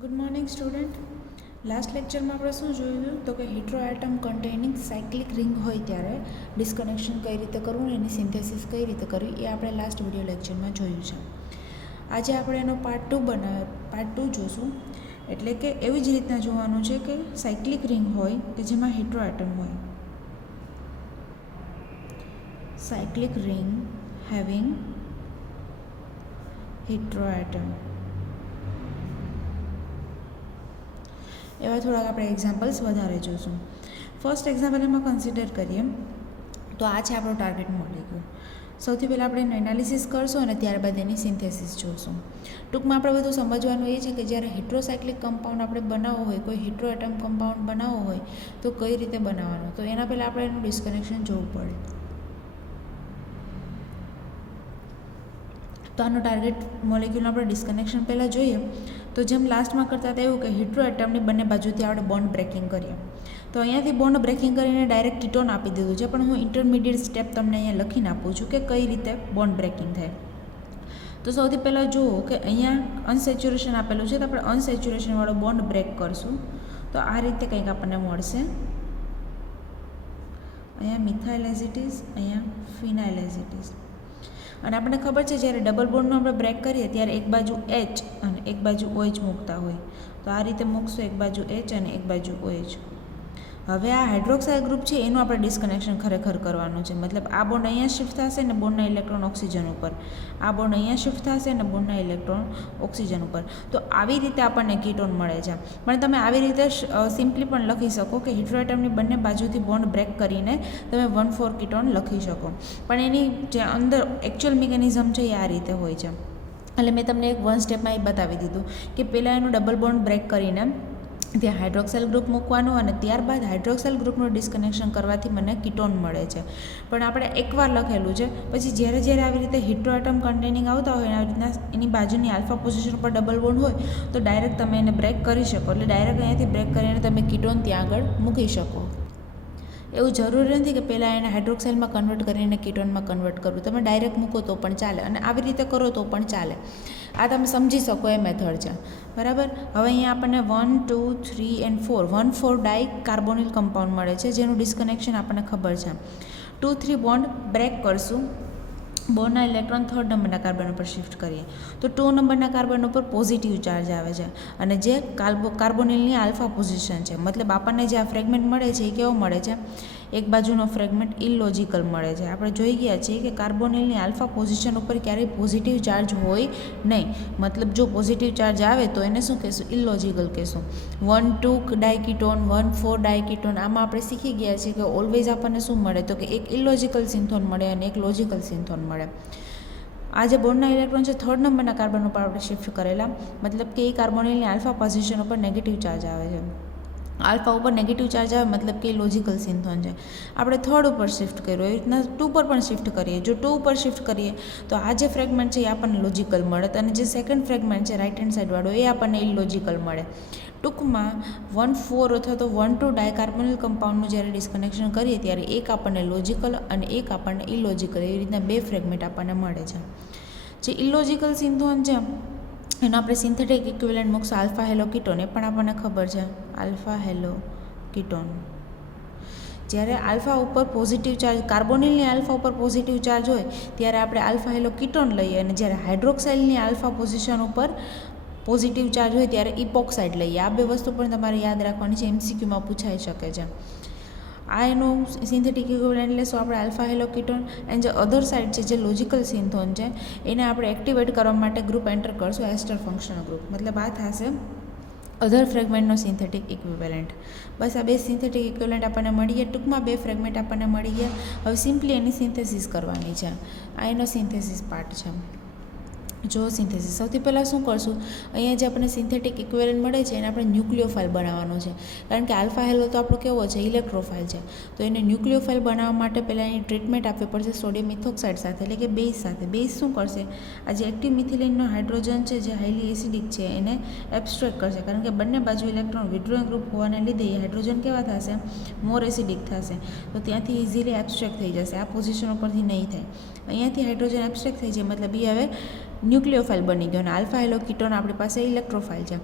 Good morning student. Last લેક્ચરમાં આપણે શું જોયું તો કે હેટ્રો એટમ કન્ટેનિંગ સાયક્લિક રિંગ હોય ત્યારે ડિસ્કનેક્શન કઈ રીતે કરવું એની સિન્થેસિસ કઈ રીતે કરવી એ આપણે લાસ્ટ વિડીયો લેક્ચરમાં જોયું છે. આજે આપણે એનો પાર્ટ ટુ જોશું. એટલે કે એવી જ રીતના જોવાનું છે કે સાયક્લિક રિંગ હોય કે જેમાં હેટ્રો એટમ હોય. Cyclic ring having hetero atom. એવા થોડાક આપણે એક્ઝામ્પલ્સ વધારે જોઈશું. ફર્સ્ટ એક્ઝામ્પલ એમાં કન્સિડર કરીએ તો આ છે આપણો ટાર્ગેટ મોલેક્યુલ. સૌથી પહેલાં આપણે એનું એનાલિસિસ કરશું અને ત્યારબાદ એની સિન્થેસિસ જોઈશું. ટૂંકમાં આપણે બધું સમજવાનું એ છે કે જ્યારે હેટ્રોસાયક્લિક કમ્પાઉન્ડ આપણે બનાવવો હોય, કોઈ હેટ્રો એટમ કમ્પાઉન્ડ બનાવવો હોય તો કઈ રીતે બનાવવાનો, તો એના પહેલાં આપણે એનું ડિસ્કનેક્શન જોવું પડે. તો આનો ટાર્ગેટ મોલેક્યુલનું આપણે ડિસ્કનેક્શન પહેલાં જોઈએ તો જેમ લાસ્ટમાં કરતા હતા એવું કે હેટ્રો એટમની બંને બાજુથી આપણે બોન્ડ બ્રેકિંગ કરીએ. તો અહીંયાથી બોન્ડ બ્રેકિંગ કરીને ડાયરેક્ટ કીટોન આપી દીધું છે, પણ હું ઇન્ટરમીડિયેટ સ્ટેપ તમને અહીંયા લખીને આપું છું કે કઈ રીતે બોન્ડ બ્રેકિંગ થાય. તો સૌથી પહેલાં જુઓ કે અહીંયા અનસેચ્યુરેશન આપેલું છે, તો આપણે અનસેચ્યુરેશનવાળો બોન્ડ બ્રેક કરશું તો આ રીતે કંઈક આપણને મળશે. અહીંયા મિથાઇલ એઝિટીસ, અહીંયા ફિનાઇલ એઝિટીસ. અને આપણને ખબર છે જ્યારે ડબલ બોન્ડનો આપણે બ્રેક કરીએ ત્યારે એક બાજુ એચ અને એક બાજુ OH મૂકતા હોય, તો આ રીતે મૂકશું, એક બાજુ એચ અને એક બાજુ OH. હવે આ હાઇડ્રોક્સાઇલ ગ્રુપ છે એનું આપણે ડિસ્કનેક્શન ખરેખર કરવાનું છે. મતલબ આ બોન્ડ અહીંયા શિફ્ટ થશે ને બોન્ડના ઇલેક્ટ્રોન ઓક્સિજન ઉપર, આ બોન્ડ અહીંયા શિફ્ટ થશે ને બોન્ડના ઇલેક્ટ્રોન ઓક્સિજન ઉપર. તો આવી રીતે આપણને કીટોન મળે છે. પણ તમે આવી રીતે સિમ્પલી પણ લખી શકો કે હેટ્રો એટમની બંને બાજુથી બોન્ડ બ્રેક કરીને તમે 1,4 કીટોન લખી શકો. પણ એની જે અંદર એકચ્યુઅલ મિકેનિઝમ છે એ આ રીતે હોય છે. એટલે મેં તમને એક વન સ્ટેપમાં એ બતાવી દીધું કે પહેલાં એનું ડબલ બોન્ડ બ્રેક કરીને ત્યાં હાઇડ્રોક્સાઇલ ગ્રુપ મૂકવાનું અને ત્યારબાદ હાઇડ્રોક્સાઇલ ગ્રુપનું ડિસ્કનેક્શન કરવાથી મને કીટોન મળે છે. પણ આપણે એકવાર લખેલું છે, પછી જ્યારે આવી રીતે હેટ્રો એટમ કન્ટેનિંગ આવતા હોય આવી રીતના એની બાજુની આલ્ફા પોઝિશન ઉપર ડબલ બોન્ડ હોય તો ડાયરેક્ટ તમે એને બ્રેક કરી શકો. એટલે ડાયરેક્ટ અહીંયાથી બ્રેક કરીને તમે કીટોન ત્યાં આગળ મૂકી શકો. એવું જરૂરી નથી કે પહેલાં એને હાઇડ્રોક્સાઇલમાં કન્વર્ટ કરીને કીટોનમાં કન્વર્ટ કરવું. તમે ડાયરેક્ટ મૂકો તો પણ ચાલે અને આવી રીતે કરો તો પણ ચાલે. આ તમે સમજી શકો એ મેથડ છે, બરાબર. હવે અહીંયા આપણને 1, 2, 3 and 4 1,4 ડાઈ કાર્બોનિલ કમ્પાઉન્ડ મળે છે જેનું ડિસ્કનેક્શન આપણને ખબર છે. 2, 3 બોન્ડ બ્રેક કરશું, બોન્ડના ઇલેક્ટ્રોન 3rd નંબરના કાર્બન ઉપર શિફ્ટ કરીએ તો 2 નંબરના કાર્બન ઉપર પોઝિટિવ ચાર્જ આવે છે અને જે કાર્બોનિલની આલ્ફા પોઝિશન છે. મતલબ આપણને જે આ ફ્રેગમેન્ટ મળે છે એ કેવો મળે છે, એક બાજુનો ફ્રેગમેન્ટ ઇલોજિકલ મળે છે. આપણે જોઈ ગયા છીએ કે કાર્બોનિલની આલ્ફા પોઝિશન ઉપર ક્યારેય પોઝિટિવ ચાર્જ હોય નહીં. મતલબ જો પોઝિટિવ ચાર્જ આવે તો એને શું કહેશું, ઇલોજિકલ કહેશું. 1, 2 ડાયકીટોન, 1, 4 ડાયકીટોન, આમાં આપણે શીખી ગયા છીએ કે ઓલવેઝ આપણને શું મળે તો કે એક ઇલોજિકલ સિન્થોન મળે અને એક લોજિકલ સિન્થોન મળે. આ જે બોન્ડના ઇલેક્ટ્રોન છે 3rd નંબરના કાર્બન ઉપર આપણે શિફ્ટ કરેલા, મતલબ કે એ કાર્બોનિલની આલ્ફા પોઝિશન ઉપર નેગેટિવ ચાર્જ આવે છે. આલ્ફા ઉપર નેગેટિવ ચાર્જ આવે મતલબ કે લોજિકલ સિન્થોન છે. આપણે 3rd ઉપર શિફ્ટ કર્યો, એવી રીતના 2 પર પણ શિફ્ટ કરીએ. જો 2 ઉપર શિફ્ટ કરીએ તો આ જે ફ્રેગમેન્ટ છે એ આપણને લોજિકલ મળે અને જે સેકન્ડ ફ્રેગમેન્ટ છે રાઇટ હેન્ડ સાઇડવાળો એ આપણને ઇલોજિકલ મળે. ટૂંકમાં 1,4 અથવા તો 1, 2 ડાયકાર્બોનિલ કમ્પાઉન્ડનું જ્યારે ડિસ્કનેક્શન કરીએ ત્યારે એક આપણને લોજિકલ અને એક આપણને ઇલોજિકલ, એવી રીતના 2 ફ્રેગમેન્ટ આપણને મળે છે. જે ઇલોજિકલ સિન્થોન છે એનો આપણે સિન્થેટિક ઇક્વિવેલન્ટ મૂકશું આલ્ફા હેલો કીટોન. એ પણ આપણને ખબર છે, આલ્ફા હેલો કીટોન. જ્યારે આલ્ફા ઉપર પોઝિટિવ ચાર્જ, કાર્બોનિલની આલ્ફા ઉપર પોઝિટિવ ચાર્જ હોય ત્યારે આપણે આલ્ફા હેલો કીટોન લઈએ અને જ્યારે હાઇડ્રોક્સાઇલની આલ્ફા પોઝિશન ઉપર પોઝિટિવ ચાર્જ હોય ત્યારે ઇપોક્સાઇડ લઈએ. આ 2 વસ્તુ પણ તમારે યાદ રાખવાની છે, MCQમાં પૂછાઈ શકે છે. આ એનું સિન્થેટિક ઇક્વિવેલન્ટ લેશું આપણે આલ્ફા હેલો કીટોન. એન્ડ જે અધર સાઇડ છે જે લોજિકલ સિન્થોન છે એને આપણે એક્ટિવેટ કરવા માટે ગ્રુપ એન્ટર કરશું એસ્ટર ફંક્શનલ ગ્રુપ. મતલબ આ થશે અધર ફ્રેગમેન્ટનો સિન્થેટિક ઇક્વિવેલન્ટ. બસ આ 2 સિન્થેટિક ઇક્વિવેલન્ટ આપણને મળી ગયા. ટૂંકમાં 2 ફ્રેગમેન્ટ આપણને મળી ગયા. હવે સિમ્પલી એની સિન્થેસિસ કરવાની છે. આ એનો સિન્થેસિસ પાર્ટ છે. જો સિન્થેસિસ સૌથી પહેલાં શું કરશું, અહીંયા જે આપણને સિન્થેટિક ઇક્વિવેલન્ટ મળે છે એને આપણે ન્યુક્લિયોફાઇલ બનાવવાનો છે. કારણ કે આલ્ફા હેલો તો આપણો કેવો છે, ઇલેક્ટ્રોફાઇલ છે. તો એને ન્યુક્લિયોફાઇલ બનાવવા માટે પહેલાં એની ટ્રીટમેન્ટ આપવી પડશે સોડિયમ મિથોક્સાઇડ સાથે, એટલે કે બેઝ સાથે. બેઝ શું કરશે, આ જે એક્ટિવ મિથિલિનનો હાઇડ્રોજન છે જે હાઈલી એસિડિક છે એને એબ્સ્ટ્રેક્ટ કરશે. કારણ કે બંને બાજુ ઇલેક્ટ્રોન વિડ્રોઈંગ ગ્રુપ હોવાને લીધે એ હાઇડ્રોજન કેવા થશે, મોર એસિડિક થશે. તો ત્યાંથી ઇઝીલી એબ્સ્ટ્રેક્ટ થઈ જશે, આ પોઝિશન ઉપરથી નહીં થાય. અહીંયાથી હાઇડ્રોજન એબ્સ્ટ્રેક્ટ થઈ જાય મતલબ એ હવે ન્યુક્લિયોફાઇલ બની ગયો અને આલ્ફા હેલો કીટોન આપણી પાસે ઇલેક્ટ્રોફાઇલ છે.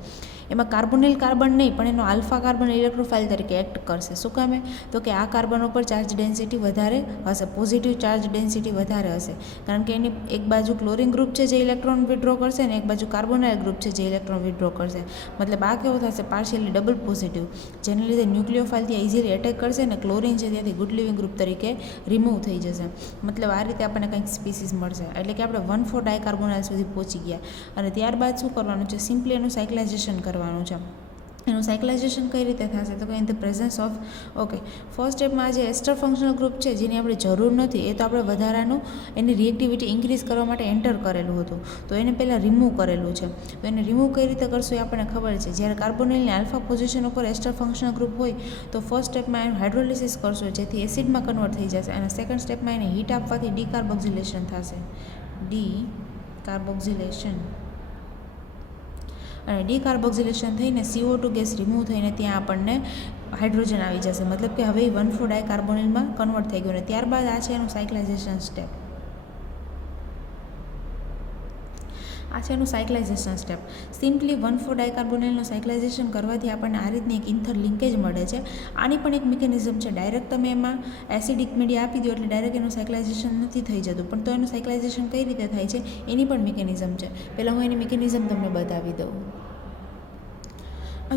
એમાં કાર્બોનિલ કાર્બન નહીં પણ એનો આલ્ફા કાર્બન ઇલેક્ટ્રોફાઇલ તરીકે એક્ટ કરશે. શું કામે? તો કે આ કાર્બન ઉપર ચાર્જ ડેન્સિટી વધારે હશે, પોઝિટિવ ચાર્જ ડેન્સિટી વધારે હશે, કારણ કે એની એક બાજુ ક્લોરિન ગ્રુપ છે જે ઇલેક્ટ્રોન વિડ્રો કરશે અને એક બાજુ કાર્બોનાઇલ ગ્રુપ છે જે ઇલેક્ટ્રોન વિડ્રો કરશે. મતલબ આ કેવો થશે? પાર્શિયલી ડબલ પોઝિટિવ, જેને લીધે ન્યુક્લિયોફાઇલ ત્યાં ઇઝીલી એટેક કરશે અને ક્લોરિન છે ત્યાંથી ગુડ લિવિંગ ગ્રુપ તરીકે રિમૂવ થઈ જશે. મતલબ આ રીતે આપણને કંઈક સ્પીસીસ મળશે. એટલે કે આપણે 1,4 ડાયકાર્બોનાઇલ સુધી પહોંચી ગયા. અને ત્યારબાદ શું કરવાનું છે? સિમ્પલી એનું સાયક્લાઇઝેશન કરવાનું છે. એનું સાયક્લાઇઝેશન કઈ રીતે થશે? તો કે in the presence of first સ્ટેપમાં જે એસ્ટર ફંક્શનલ ગ્રુપ છે જેની આપણે જરૂર નથી, એ તો આપણે વધારાનું એની રિએક્ટિવિટી ઇન્ક્રીઝ કરવા માટે એન્ટર કરેલું હતું, તો એને પહેલાં રિમૂવ કરેલું છે. તો એને રિમૂવ કઈ રીતે કરશું એ આપણને ખબર છે. જ્યારે કાર્બોનિલની આલ્ફા પોઝિશન ઉપર એસ્ટર ફંક્શનલ ગ્રુપ હોય તો ફર્સ્ટ સ્ટેપમાં એનું હાઇડ્રોલિસિસ કરશો જેથી એસિડમાં કન્વર્ટ થઈ જશે, અને સેકન્ડ સ્ટેપમાં એને હીટ આપવાથી ડીકાર્બોક્સિલેશન થશે. ડીકાર્બોક્સિલેશન અને ડીકાર્બોક્સિલેશન થઈને CO2 ગેસ રિમૂવ થઈને ત્યાં આપણને હાઇડ્રોજન આવી જશે. મતલબ કે હવે 1,4 ડાયકાર્બોનિલમાં કન્વર્ટ થઈ ગયું. અને ત્યારબાદ આ છે એનું સાયક્લાઇઝેશન સ્ટેપ. આ છે એનું સાયક્લાઇઝેશન સ્ટેપ. સિમ્પલી 1,4 ડાયકાર્બોનિલનું સાયક્લાઇઝેશન કરવાથી આપણને આ રીતની એક ઇન્થર લિંકેજ મળે છે. આની પણ એક મિકેનિઝમ છે. ડાયરેક્ટ તમે એમાં એસિડિક મીડિયા આપી દો એટલે ડાયરેક્ટ એનું સાયક્લાઇઝેશન નથી થઈ જતું, પણ તો એનું સાયક્લાઇઝેશન કઈ રીતે થાય છે એની પણ મિકેનિઝમ છે. પહેલાં હું એની મિકેનિઝમ તમને બતાવી દઉં.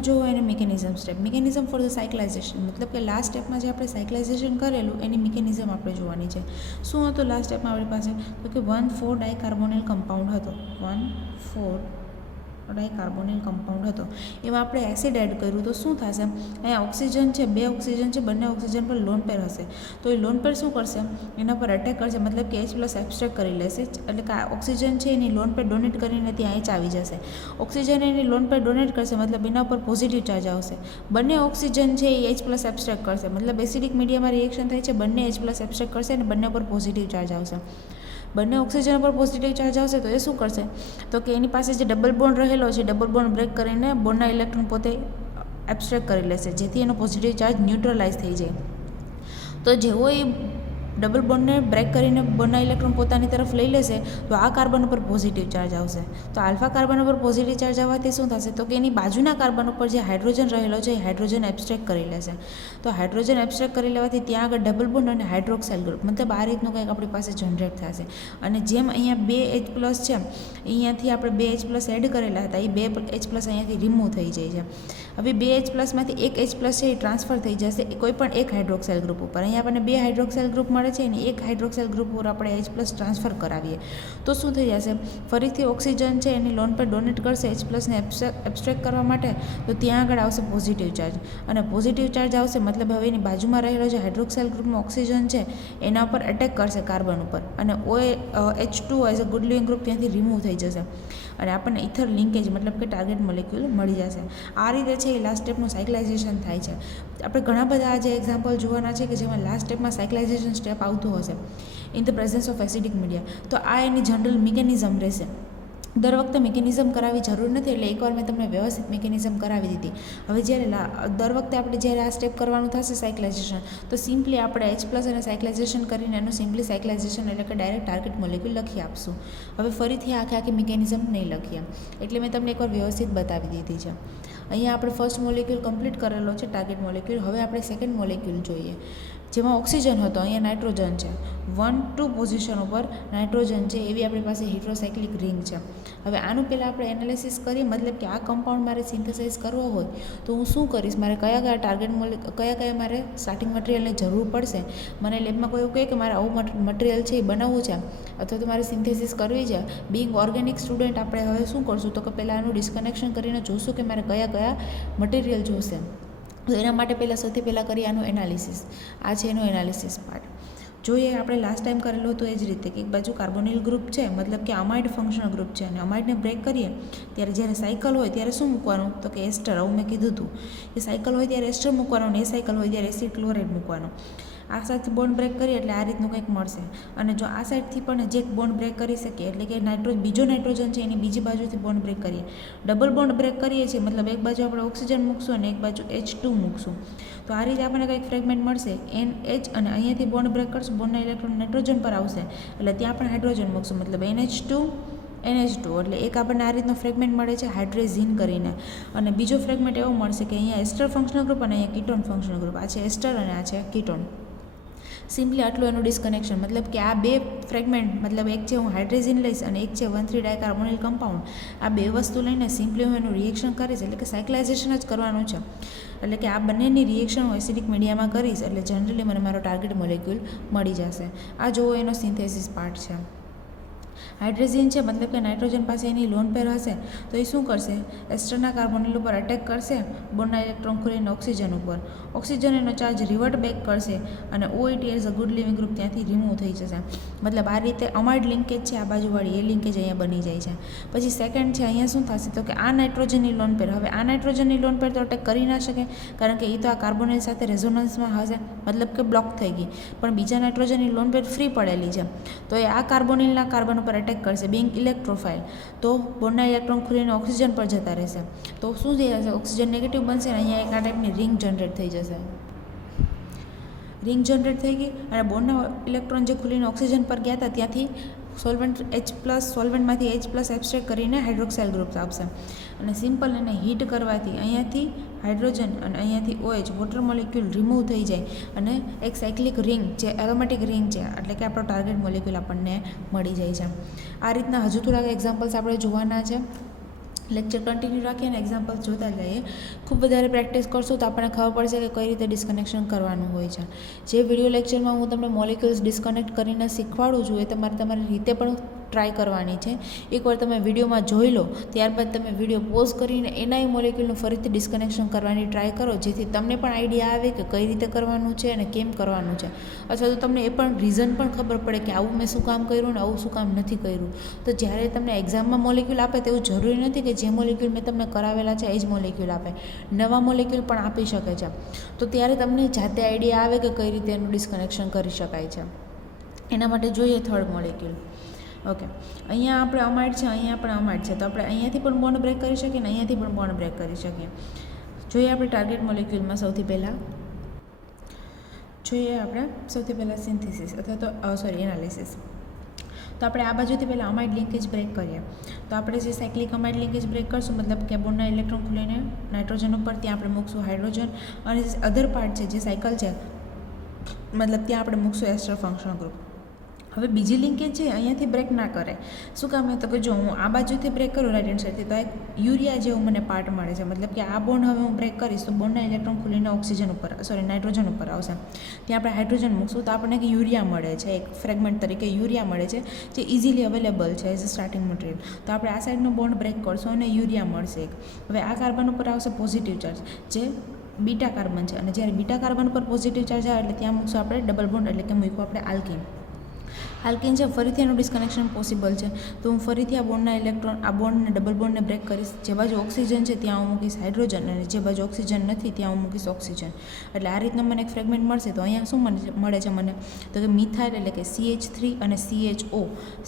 જો એને mechanism step, mechanism for the cyclization, મતલબ કે લાસ્ટ સ્ટેપમાં જે આપણે સાયક્લાઇઝેશન કરેલું એની મિકેનિઝમ આપણે જોવાની છે. શું હતું લાસ્ટ સ્ટેપમાં આપણી પાસે? તો કે 1,4 ડાયકાર્બોનિલ કમ્પાઉન્ડ હતો. 1,4 ડાયકાર્બોનિલ કમ્પાઉન્ડ હતો. એમાં આપણે એસિડ એડ કર્યું તો શું થશે? અહીંયા ઓક્સિજન છે, 2 ઓક્સિજન છે, બંને ઓક્સિજન પર લોન પેર હશે. તો એ લોન પેર શું કરશે? એના પર અટેક કરશે, મતલબ કે H+ એબ્સ્ટ્રેક્ટ કરી લેશે. એટલે કે આ ઓક્સિજન છે એની લોન પેર ડોનેટ કરીને ત્યાં H આવી જશે. ઓક્સિજન એની લોન પેર ડોનેટ કરશે, મતલબ એના પર પોઝિટિવ ચાર્જ આવશે. બંને ઓક્સિજન છે એ H+ એબ્સ્ટ્રેક્ટ કરશે, મતલબ એસિડિક મીડિયામાં રિએક્શન થાય છે, બંને H+ એબ્સ્ટ્રેક્ટ કરશે અને બંને પર પોઝિટિવ ચાર્જ આવશે. બંને ઓક્સિજન પર પોઝિટિવ ચાર્જ આવશે તો એ શું કરશે? તો કે એની પાસે જે ડબલ બોન્ડ રહેલો છે, ડબલ બોન્ડ બ્રેક કરીને બોન્ડના ઇલેક્ટ્રોન પોતે એબ્સ્ટ્રેક્ટ કરી લેશે, જેથી એનો પોઝિટિવ ચાર્જ ન્યુટ્રલાઇઝ થઈ જાય. તો જેવો એ ડબલ બોન્ડને બ્રેક કરીને બોન્ડના ઇલેક્ટ્રોન પોતાની તરફ લઈ લેશે તો આ કાર્બન ઉપર પોઝિટિવ ચાર્જ આવશે. તો આલ્ફા કાર્બન ઉપર પોઝિટિવ ચાર્જ આવવાથી શું થશે? તો કે એની બાજુના કાર્બન ઉપર જે હાઇડ્રોજન રહેલો છે એ હાઇડ્રોજન એબ્સ્ટ્રેક્ટ કરી લેશે. તો હાઇડ્રોજન એબ્સ્ટ્રેક્ટ કરી લેવાથી ત્યાં આગળ ડબલ બોન્ડ અને હાઇડ્રોક્સાઇલ ગ્રુપ, મતલબ આ રીતનું કંઈક આપણી પાસે જનરેટ થશે. અને જેમ અહીંયા 2 H+ છે, અહીંયાથી આપણે 2 H+ એડ કરેલા હતા, એ 2 H+ અહીંયાથી રિમૂવ થઈ જાય છે. હવે 2 H+માંથી એક H+ છે એ ટ્રાન્સફર થઈ જશે કોઈ પણ એક હાઇડ્રોક્સાઇલ ગ્રુપ ઉપર. અહીંયા આપણને 2 હાઇડ્રોક્સાઇલ ગ્રુપ મળે છે અને એક હાઇડ્રોક્સાઇલ ગ્રુપ ઉપર આપણે H+ ટ્રાન્સફર કરાવીએ તો શું થઈ જશે? ફરીથી ઓક્સિજન છે એની લોન પર ડોનેટ કરશે H+ ને એબ્સ્ટ્રેક્ટ કરવા માટે, તો ત્યાં આગળ આવશે પોઝિટિવ ચાર્જ. અને પોઝિટિવ ચાર્જ આવશે મતલબ હવે એની બાજુમાં રહેલો જે હાઇડ્રોક્સાઇલ ગ્રુપમાં ઓક્સિજન છે એના ઉપર અટેક કરશે કાર્બન ઉપર, અને H2 as a good living group ત્યાંથી રિમૂવ થઈ જશે અને આપણને ઇથર લિંકેજ મતલબ કે ટાર્ગેટ મોલેક્યુલ મળી જશે. આ રીતે છે એ લાસ્ટ સ્ટેપનું સાયક્લાઇઝેશન થાય છે. આપણે ઘણા બધા આજે એક્ઝામ્પલ જોવાના છે કે જેમાં લાસ્ટ સ્ટેપમાં સાયક્લાઇઝેશન સ્ટેપ આવતું હશે in the presence of acidic media. તો આ એની જનરલ મિકેનિઝમ રહેશે. દર વખતે મિકેનિઝમ કરાવવી જરૂર નથી, એટલે એકવાર મેં તમને વ્યવસ્થિત મિકેનિઝમ કરાવી દીધી. હવે જ્યારે દર વખતે આપણે જ્યારે આ સ્ટેપ કરવાનું થશે સાયક્લાઇઝેશન, તો સિમ્પલી આપણે H+ અને સાયક્લાઇઝેશન કરીને એનું સિમ્પલી સાયક્લાઇઝેશન એટલે કે ડાયરેક્ટ ટાર્ગેટ મોલેક્યુલ લખી આપશું. હવે ફરીથી આખી મિકેનિઝમ નહીં લખીએ, એટલે મેં તમને એકવાર વ્યવસ્થિત બતાવી દીધી છે. અહીંયા આપણે ફર્સ્ટ મોલેક્યુલ કમ્પ્લીટ કરેલો છે, ટાર્ગેટ મોલેક્યુલ. હવે આપણે સેકન્ડ મોલેક્યુલ જોઈએ જેમાં ઓક્સિજન હતો, અહીંયા નાઇટ્રોજન છે. 1-2 પોઝિશન ઉપર નાઇટ્રોજન છે એવી આપણી પાસે હિડ્રોસાયક્લિક રિંગ છે. હવે આનું પહેલાં આપણે એનાલિસિસ કરીએ, મતલબ કે આ કમ્પાઉન્ડ મારે સિન્થેસાઇઝ કરવો હોય તો હું શું કરીશ? મારે કયા ટાર્ગેટ કયા મારે સ્ટાર્ટિંગ મટીરિયલની જરૂર પડશે? મને લેબમાં કોઈ એવું કહે કે મારે આવું મટીરિયલ છે એ બનાવવું છે અથવા તો મારે સિન્થેસિસ કરવી છે. બિંગ ઓર્ગેનિક સ્ટુડન્ટ આપણે હવે શું કરશું? તો કે પહેલાં આનું ડિસ્કનેક્શન કરીને જોશું કે મારે કયા મટીરિયલ જોઈશે. તો એના માટે સૌથી પહેલાં કરીએ આનું એનાલિસિસ. આ છે એનું એનાલિસિસ પાર્ટ. જોઈએ આપણે લાસ્ટ ટાઈમ કરેલું હતું એ જ રીતે કે એક બાજુ કાર્બોનિલ ગ્રુપ છે, મતલબ કે અમાઇડ ફંક્શનલ ગ્રુપ છે, અને અમાઇડને બ્રેક કરીએ ત્યારે જ્યારે સાયકલ હોય ત્યારે શું મૂકવાનું? તો કે એસ્ટર. આવું મેં કીધું હતું કે સાયકલ હોય ત્યારે એસ્ટર મૂકવાનું અને એ સાયકલ હોય ત્યારે એસિડ ક્લોરાઇડ મૂકવાનું. આ સાઈડથી બોન્ડ બ્રેક કરીએ એટલે આ રીતનું કંઈક મળશે. અને જો આ સાઈડથી પણ જે બોન્ડ બ્રેક કરી શકીએ એટલે કે બીજો નાઇટ્રોજન છે એની બીજી બાજુથી બોન્ડ બ્રેક કરીએ, ડબલ બોન્ડ બ્રેક કરીએ છીએ, મતલબ એક બાજુ આપણે ઓક્સિજન મૂકશું અને એક બાજુ H2 મૂકશું. તો આ રીતે આપણને કંઈક ફ્રેગમેન્ટ મળશે NH, અને અહીંયાથી બોન્ડ બ્રેક કરશું, બોન્ડના ઇલેક્ટ્રોન નાઇટ્રોજન પર આવશે એટલે ત્યાં પણ હાઇડ્રોજન મૂકશું, મતલબ NH2 NH2 એટલે એક આપણને આ રીતનો ફ્રેગમેન્ટ મળે છે હાઇડ્રેઝિન કરીને, અને બીજો ફ્રેગમેન્ટ એવો મળશે કે અહીંયા એસ્ટર ફંક્શનલ ગ્રુપ અને અહીંયા કીટોન ફંક્શનલ ગ્રુપ. આ છે એસ્ટર અને આ છે કીટોન. સિમ્પલી આટલું એનું ડિસ્કનેક્શન, મતલબ કે આ બે ફ્રેગમેન્ટ, મતલબ એક છે હું હાઇડ્રેઝિન લઈશ અને એક છે 1,3-ડાયકાર્બોનિલ કમ્પાઉન્ડ, આ બે વસ્તુ લઈને સિમ્પલી હું એનું રિએક્શન કરીશ, એટલે કે સાયક્લાઇઝેશન જ કરવાનું છે. એટલે કે આ બંનેની રિએક્શન હું એસિડિક મીડિયામાં કરીશ એટલે જનરલી મને મારો ટાર્ગેટ મોલેક્યુલ મળી જશે. આ જોવો એનો સિન્થેસિસ પાર્ટ છે. હાઇડ્રેઝિન છે, મતલબ કે નાઇટ્રોજન પાસે એની લોન પેર હશે તો એ શું કરશે, એસ્ટરના કાર્બોનિલ ઉપર અટેક કરશે, બોન્ડના ઇલેક્ટ્રોન ખોલીને ઓક્સિજન ઉપર, ઓક્સિજન એનો ચાર્જ રિવર્ટ બેક કરશે અને OIT as a good living group ત્યાંથી રિમૂવ થઈ જશે. મતલબ આ રીતે અમાઇડ લિંકેજ છે આ બાજુવાળી, એ લિંકેજ અહીંયા બની જાય છે. પછી સેકન્ડ છે, અહીંયા શું થશે તો કે આ નાઇટ્રોજનની લોન પેર, હવે આ નાઇટ્રોજનની લોન પેર તો અટેક કરી ના શકે કારણ કે એ તો આ કાર્બોનિલ સાથે રેઝોનન્સમાં હશે, મતલબ કે બ્લોક થઈ ગઈ, પણ બીજા નાઇટ્રોજનની લોન પેર ફ્રી પડેલી છે તો એ આ કાર્બોનિલના કાર્બન ઉપર અટેક કરશે બિંગ ઇલેક્ટ્રોફાઇલ, તો બોન્ડના ઇલેક્ટ્રોન ખુલીને ઓક્સિજન પર જતા રહેશે, તો શું થઈ જશે, ઓક્સિજન નેગેટિવ બનશે અને અહીંયા એક આ ટાઈપની રિંગ જનરેટ થઈ જશે. રિંગ જનરેટ થઈ ગઈ અને બોન્ડના ઇલેક્ટ્રોન જે ખુલીને ઓક્સિજન પર ગયા હતા ત્યાંથી સોલ્વન્ટ H+, સોલ્વન્ટમાંથી H+ એબ્સ્ટ્રેક્ટ કરીને હાઇડ્રોક્સાઇલ ગ્રુપ આપશે અને સિમ્પલ એને હીટ કરવાથી અહીંયાથી હાઇડ્રોજન અને અહીંયાથી OH વોટર મોલેક્યુલ રિમૂવ થઈ જાય અને એક સાયક્લિક રિંગ જે એરોમેટિક રિંગ છે, એટલે કે આપણો ટાર્ગેટ મોલેક્યુલ આપણને મળી જાય છે. આ રીતના હજુ થોડાક એક્ઝામ્પલ્સ આપણે જોવાના છે. લેક્ચર કન્ટિન્યુ રાખીએ અને એક્ઝામ્પલ્સ જોતા જઈએ. ખૂબ વધારે પ્રેક્ટિસ કરશું તો આપણને ખબર પડશે કે કઈ રીતે ડિસ્કનેક્શન કરવાનું હોય છે. જે વિડીયો લેક્ચરમાં હું તમને મોલેક્યુલ્સ ડિસ્કનેક્ટ કરીને શીખવાડું છું એ તમારી રીતે પણ ટ્રાય કરવાની છે. એકવાર તમે વિડીયોમાં જોઈ લો, ત્યારબાદ તમે વિડીયો પોઝ કરીને એનાય મોલેક્યુલનું ફરીથી ડિસ્કનેક્શન કરવાની ટ્રાય કરો, જેથી તમને પણ આઈડિયા આવે કે કઈ રીતે કરવાનું છે અને કેમ કરવાનું છે, અથવા તો તમને એ પણ રીઝન પણ ખબર પડે કે આવું મેં શું કામ કર્યું ને આવું શું કામ નથી કર્યું. તો જ્યારે તમને એક્ઝામમાં મોલેક્યુલ આપે તેવું જરૂરી નથી કે જે મોલેક્યુલ મેં તમને કરાવેલા છે એ જ મોલેક્યુલ આપે, નવા મોલેક્યુલ પણ આપી શકે છે. તો ત્યારે તમને જાતે આઈડિયા આવે કે કઈ રીતે એનું ડિસ્કનેક્શન કરી શકાય છે. એના માટે જોઈએ થર્ડ મોલેક્યુલ. ઓકે, અહીંયા આપણે અમાઇડ છે, અહીંયા પણ અમાઇડ છે, તો આપણે અહીંયાથી પણ બોન્ડ બ્રેક કરી શકીએ ને અહીંયાથી પણ બોન્ડ બ્રેક કરી શકીએ. જોઈએ આપણે ટાર્ગેટ મોલેક્યુલમાં સૌથી પહેલાં સિન્થેસિસ અથવા તો એનાલિસિસ. તો આપણે આ બાજુથી પહેલાં અમાઇડ લિંકેજ બ્રેક કરીએ. તો આપણે જે સાયક્લિક અમાઇડ લિંકેજ બ્રેક કરશું, મતલબ કે બોન્ડના ઇલેક્ટ્રોન ખુલીને નાઇટ્રોજન ઉપર ત્યાં આપણે મૂકશું હાઇડ્રોજન, અને જે અધર પાર્ટ છે જે સાયકલ છે, મતલબ ત્યાં આપણે મૂકશું એસ્ટર ફંક્શનલ ગ્રુપ. હવે બીજી લિંકેજ છે અહીંયાથી બ્રેક ના કરે. શું કામ તો કે જો હું આ બાજુથી બ્રેક કરું રાઇટ હેન્ડ સાઈડથી તો એક યુરિયા જેવું મને પાર્ટ મળે છે, મતલબ કે આ બોન્ડ હવે હું બ્રેક કરીશ તો બોન્ડના ઇલેક્ટ્રોન ખુલીને નાઇટ્રોજન ઉપર આવશે, ત્યાં આપણે હાઇડ્રોજન મૂકશું તો આપણને એક યુરિયા મળે છે, એક ફ્રેગમેન્ટ તરીકે યુરિયા મળે છે જે ઇઝીલી અવેલેબલ છે એઝ અ સ્ટાર્ટિંગ મટીરિયલ. તો આપણે આ સાઈડનો બોન્ડ બ્રેક કરશું અને યુરિયા મળશે એક. હવે આ કાર્બન ઉપર આવશે પોઝિટિવ ચાર્જ જે બીટા કાર્બન છે, અને જ્યારે બીટા કાર્બન ઉપર પોઝિટિવ ચાર્જ આવે એટલે ત્યાં મૂકશું આપણે ડબલ બોન્ડ, એટલે કે મૂક્યું આપણે આલ્કીન. આલ્કીન છે, ફરીથી એનું ડિસ્કનેક્શન પોસિબલ છે, તો હું ફરીથી આ બોન્ડના ઇલેક્ટ્રોન, આ બોન્ડને ડબલ બોન્ડને બ્રેક કરીશ. જે બાજુ ઓક્સિજન છે ત્યાં હું મૂકીશ હાઇડ્રોજન અને જે બાજુ ઓક્સિજન નથી ત્યાં હું મૂકીશ ઓક્સિજન. એટલે આ રીતના મને એક ફ્રેગમેન્ટ મળશે. તો અહીંયા શું મળે છે મને તો કે મિથાઇલ એટલે કે CH3 અને CHO,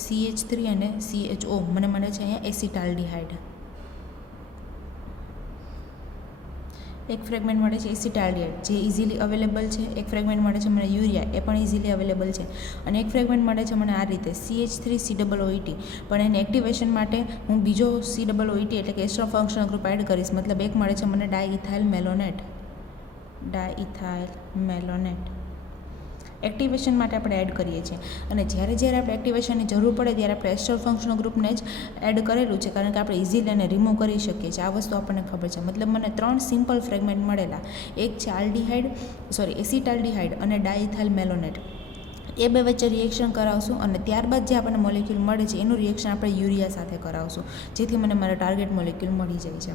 CH3 અને CHO મને મળે છે અહીંયા એસિટાલ્ડિહાઇડ. એક ફ્રેગમેન્ટ મળે છે એસિટાલ્ડિહાઇડ જે ઇઝીલી અવેલેબલ છે. એક ફ્રેગમેન્ટ મળે છે મને યુરિયા, એ પણ ઇઝીલી અવેલેબલ છે. અને એક ફ્રેગમેન્ટ મળે છે મને આ રીતે CH3COOT, પણ એની એક્ટિવેશન માટે હું બીજો COOT એટલે કે એસ્ટર ફંક્શનલ ગ્રુપ એડ કરીશ. મતલબ એક મળે છે મને ડાયઇથાઇલ મેલોનેટ. એક્ટિવેશન માટે આપણે એડ કરીએ છીએ, અને જ્યારે આપણે એક્ટિવેશનની જરૂર પડે ત્યારે આપણે એસ્ટર ફંક્શનલ ગ્રુપને જ એડ કરેલું છે, કારણ કે આપણે ઇઝીલી એને રિમૂવ કરી શકીએ છીએ. આ વસ્તુ આપણને ખબર છે. મતલબ મને 3 સિમ્પલ ફ્રેગમેન્ટ મળેલા, એક છે એસિટાલ્ડિહાઇડ અને ડાયઇથાઇલ મેલોનેટ. એ બે વચ્ચે રિએક્શન કરાવશું અને ત્યારબાદ જે આપણને મોલેક્યુલ મળે છે એનું રિએક્શન આપણે યુરિયા સાથે કરાવશું, જેથી મને મારા ટાર્ગેટ મોલેક્યુલ મળી જાય છે.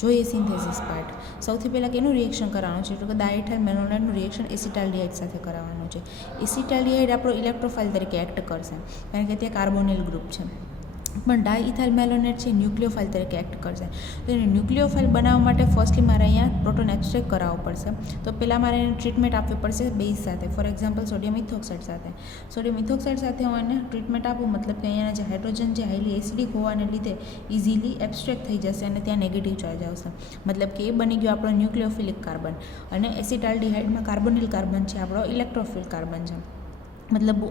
જોઈએ સિન્થેસિસ પાર્ટ. સૌથી પહેલાં કેનું રિએક્શન કરાવવાનું છે તો કે ડાયઇથાઇલ મેલોનેટનું રિએક્શન એસિટાલ્ડિહાઇડ સાથે કરાવવાનું છે. એસિટાલ્ડિહાઇડ આપણો ઇલેક્ટ્રોફાઇલ તરીકે એક્ટ કરશે કારણ કે ત્યાં કાર્બોનિલ ગ્રુપ છે, પણ ડાયઇથાઇલ મેલોનેટ છે ન્યુક્લિયોફાઇલ તરીકે એક્ટ કરશે. તો એને ન્યુક્લિયોફાઇલ બનાવવા માટે ફર્સ્ટલી મારે અહીંયા પ્રોટોન એબ્સ્ટ્રેક્ટ કરાવવો પડશે. તો પહેલાં મારે એને ટ્રીટમેન્ટ આપવી પડશે બેઝ સાથે, ફોર એક્ઝામ્પલ સોડિયમ ઇથોક્સાઇડ સાથે. સોડિયમ ઇથોક્સાઇડ સાથે હું એને ટ્રીટમેન્ટ આપું, મતલબ કે અહીંયાના જે હાઇડ્રોજન જે હાઈલી એસિડિક હોવાને લીધે ઇઝીલી એબ્સ્ટ્રેક્ટ થઈ જશે અને ત્યાં નેગેટિવ ચાર્જ આવશે. મતલબ કે એ બની ગયો આપણો ન્યુક્લિયોફિલિક કાર્બન, અને એસિટાલ્ડિહાઇડમાં કાર્બોનિલ કાર્બન છે આપણો ઇલેક્ટ્રોફિલ કાર્બન છે. મતલબ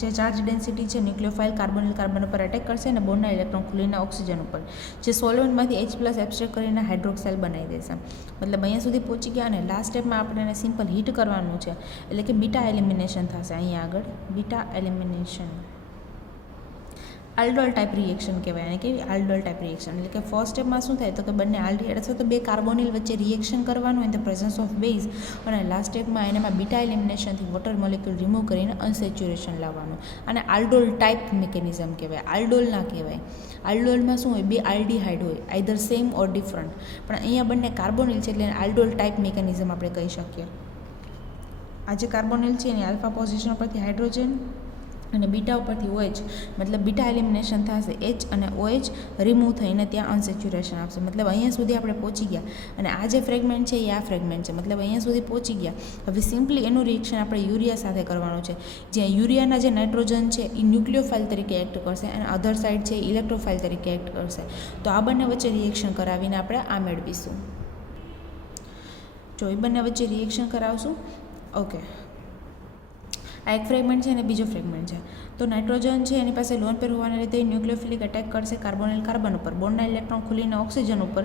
જે ચાર્જ ડેન્સિટી છે ન્યુક્લિયોફાઇલ કાર્બોનિલ કાર્બન ઉપર એટેક કરશે અને બોન્ડના ઇલેક્ટ્રોન ખુલીને ઓક્સિજન ઉપર જે સોલ્વન્ટમાંથી H+ એબ્સ્ટ્રેક્ટ કરીને હાઇડ્રોક્સાઇલ બનાવી દેશે. મતલબ અહીંયા સુધી પહોંચી ગયા અને લાસ્ટ સ્ટેપમાં આપણે એને સિમ્પલ હીટ કરવાનું છે, એટલે કે બીટા એલિમિનેશન થશે. અહીંયા આગળ beta elimination aldol type reaction કહેવાય. અને કેવી આલ્ડોલ ટાઈપ રિએક્શન, એટલે કે ફર્સ્ટ સ્ટેપમાં શું થાય તો કે બંને આલ્ડીહાઇડ અથવા તો બે કાર્બોનિલ વચ્ચે રિએક્શન કરવાનું in the presence of base, અને લાસ્ટ સ્ટેપમાં એનામાં બીટા એલિમિનેશનથી વોટર મોલિક્યુલ રિમૂવ કરીને અનસેચ્યુરેશન લાવવાનું. અને આલ્ડોલ ટાઈપ મિકેનિઝમ કહેવાય, આલ્ડોલ ના કહેવાય. આલ્ડોલમાં શું હોય, બે આલ્ડીહાઇડ હોય, આઈધર સેમ ઓર ડિફરન્ટ, પણ અહીંયા બંને કાર્બોનિલ છે એટલે આલ્ડોલ ટાઈપ મિકેનિઝમ આપણે કહી શકીએ. આ જે કાર્બોનિલ છે એની આલ્ફા પોઝિશન પરથી હાઇડ્રોજન અને બીટા ઉપરથી OH, મતલબ બીટા એલિમિનેશન થશે, H અને OH રિમૂવ થઈને ત્યાં અનસેચ્યુરેશન આપશે. મતલબ અહીંયા સુધી આપણે પહોંચી ગયા અને આ જે ફ્રેગમેન્ટ છે એ આ ફ્રેગમેન્ટ છે, મતલબ અહીંયા સુધી પહોંચી ગયા. હવે સિમ્પલી એનું રિએક્શન આપણે યુરિયા સાથે કરવાનું છે, જ્યાં યુરિયાના જે નાઇટ્રોજન છે એ ન્યુક્લિયોફાઇલ તરીકે એક્ટ કરશે અને અધર સાઇડ છે એ ઇલેક્ટ્રોફાઇલ તરીકે એક્ટ કરશે. તો આ બંને વચ્ચે રિએક્શન કરાવીને આપણે આ મેળવીશું. જો એ બંને વચ્ચે રિએક્શન કરાવશું. ઓકે, આ એક ફ્રેગમેન્ટ છે અને બીજો ફ્રેગમેન્ટ છે. તો નાઇટ્રોજન છે એની પાસે લોન પેર હોવાને લીધે ન્યુક્લિયોફિલિક એટેક કરશે કાર્બોનિલ કાર્બન ઉપર, બોન્ડના ઇલેક્ટ્રોન ખુલીને ઓક્સિજન ઉપર,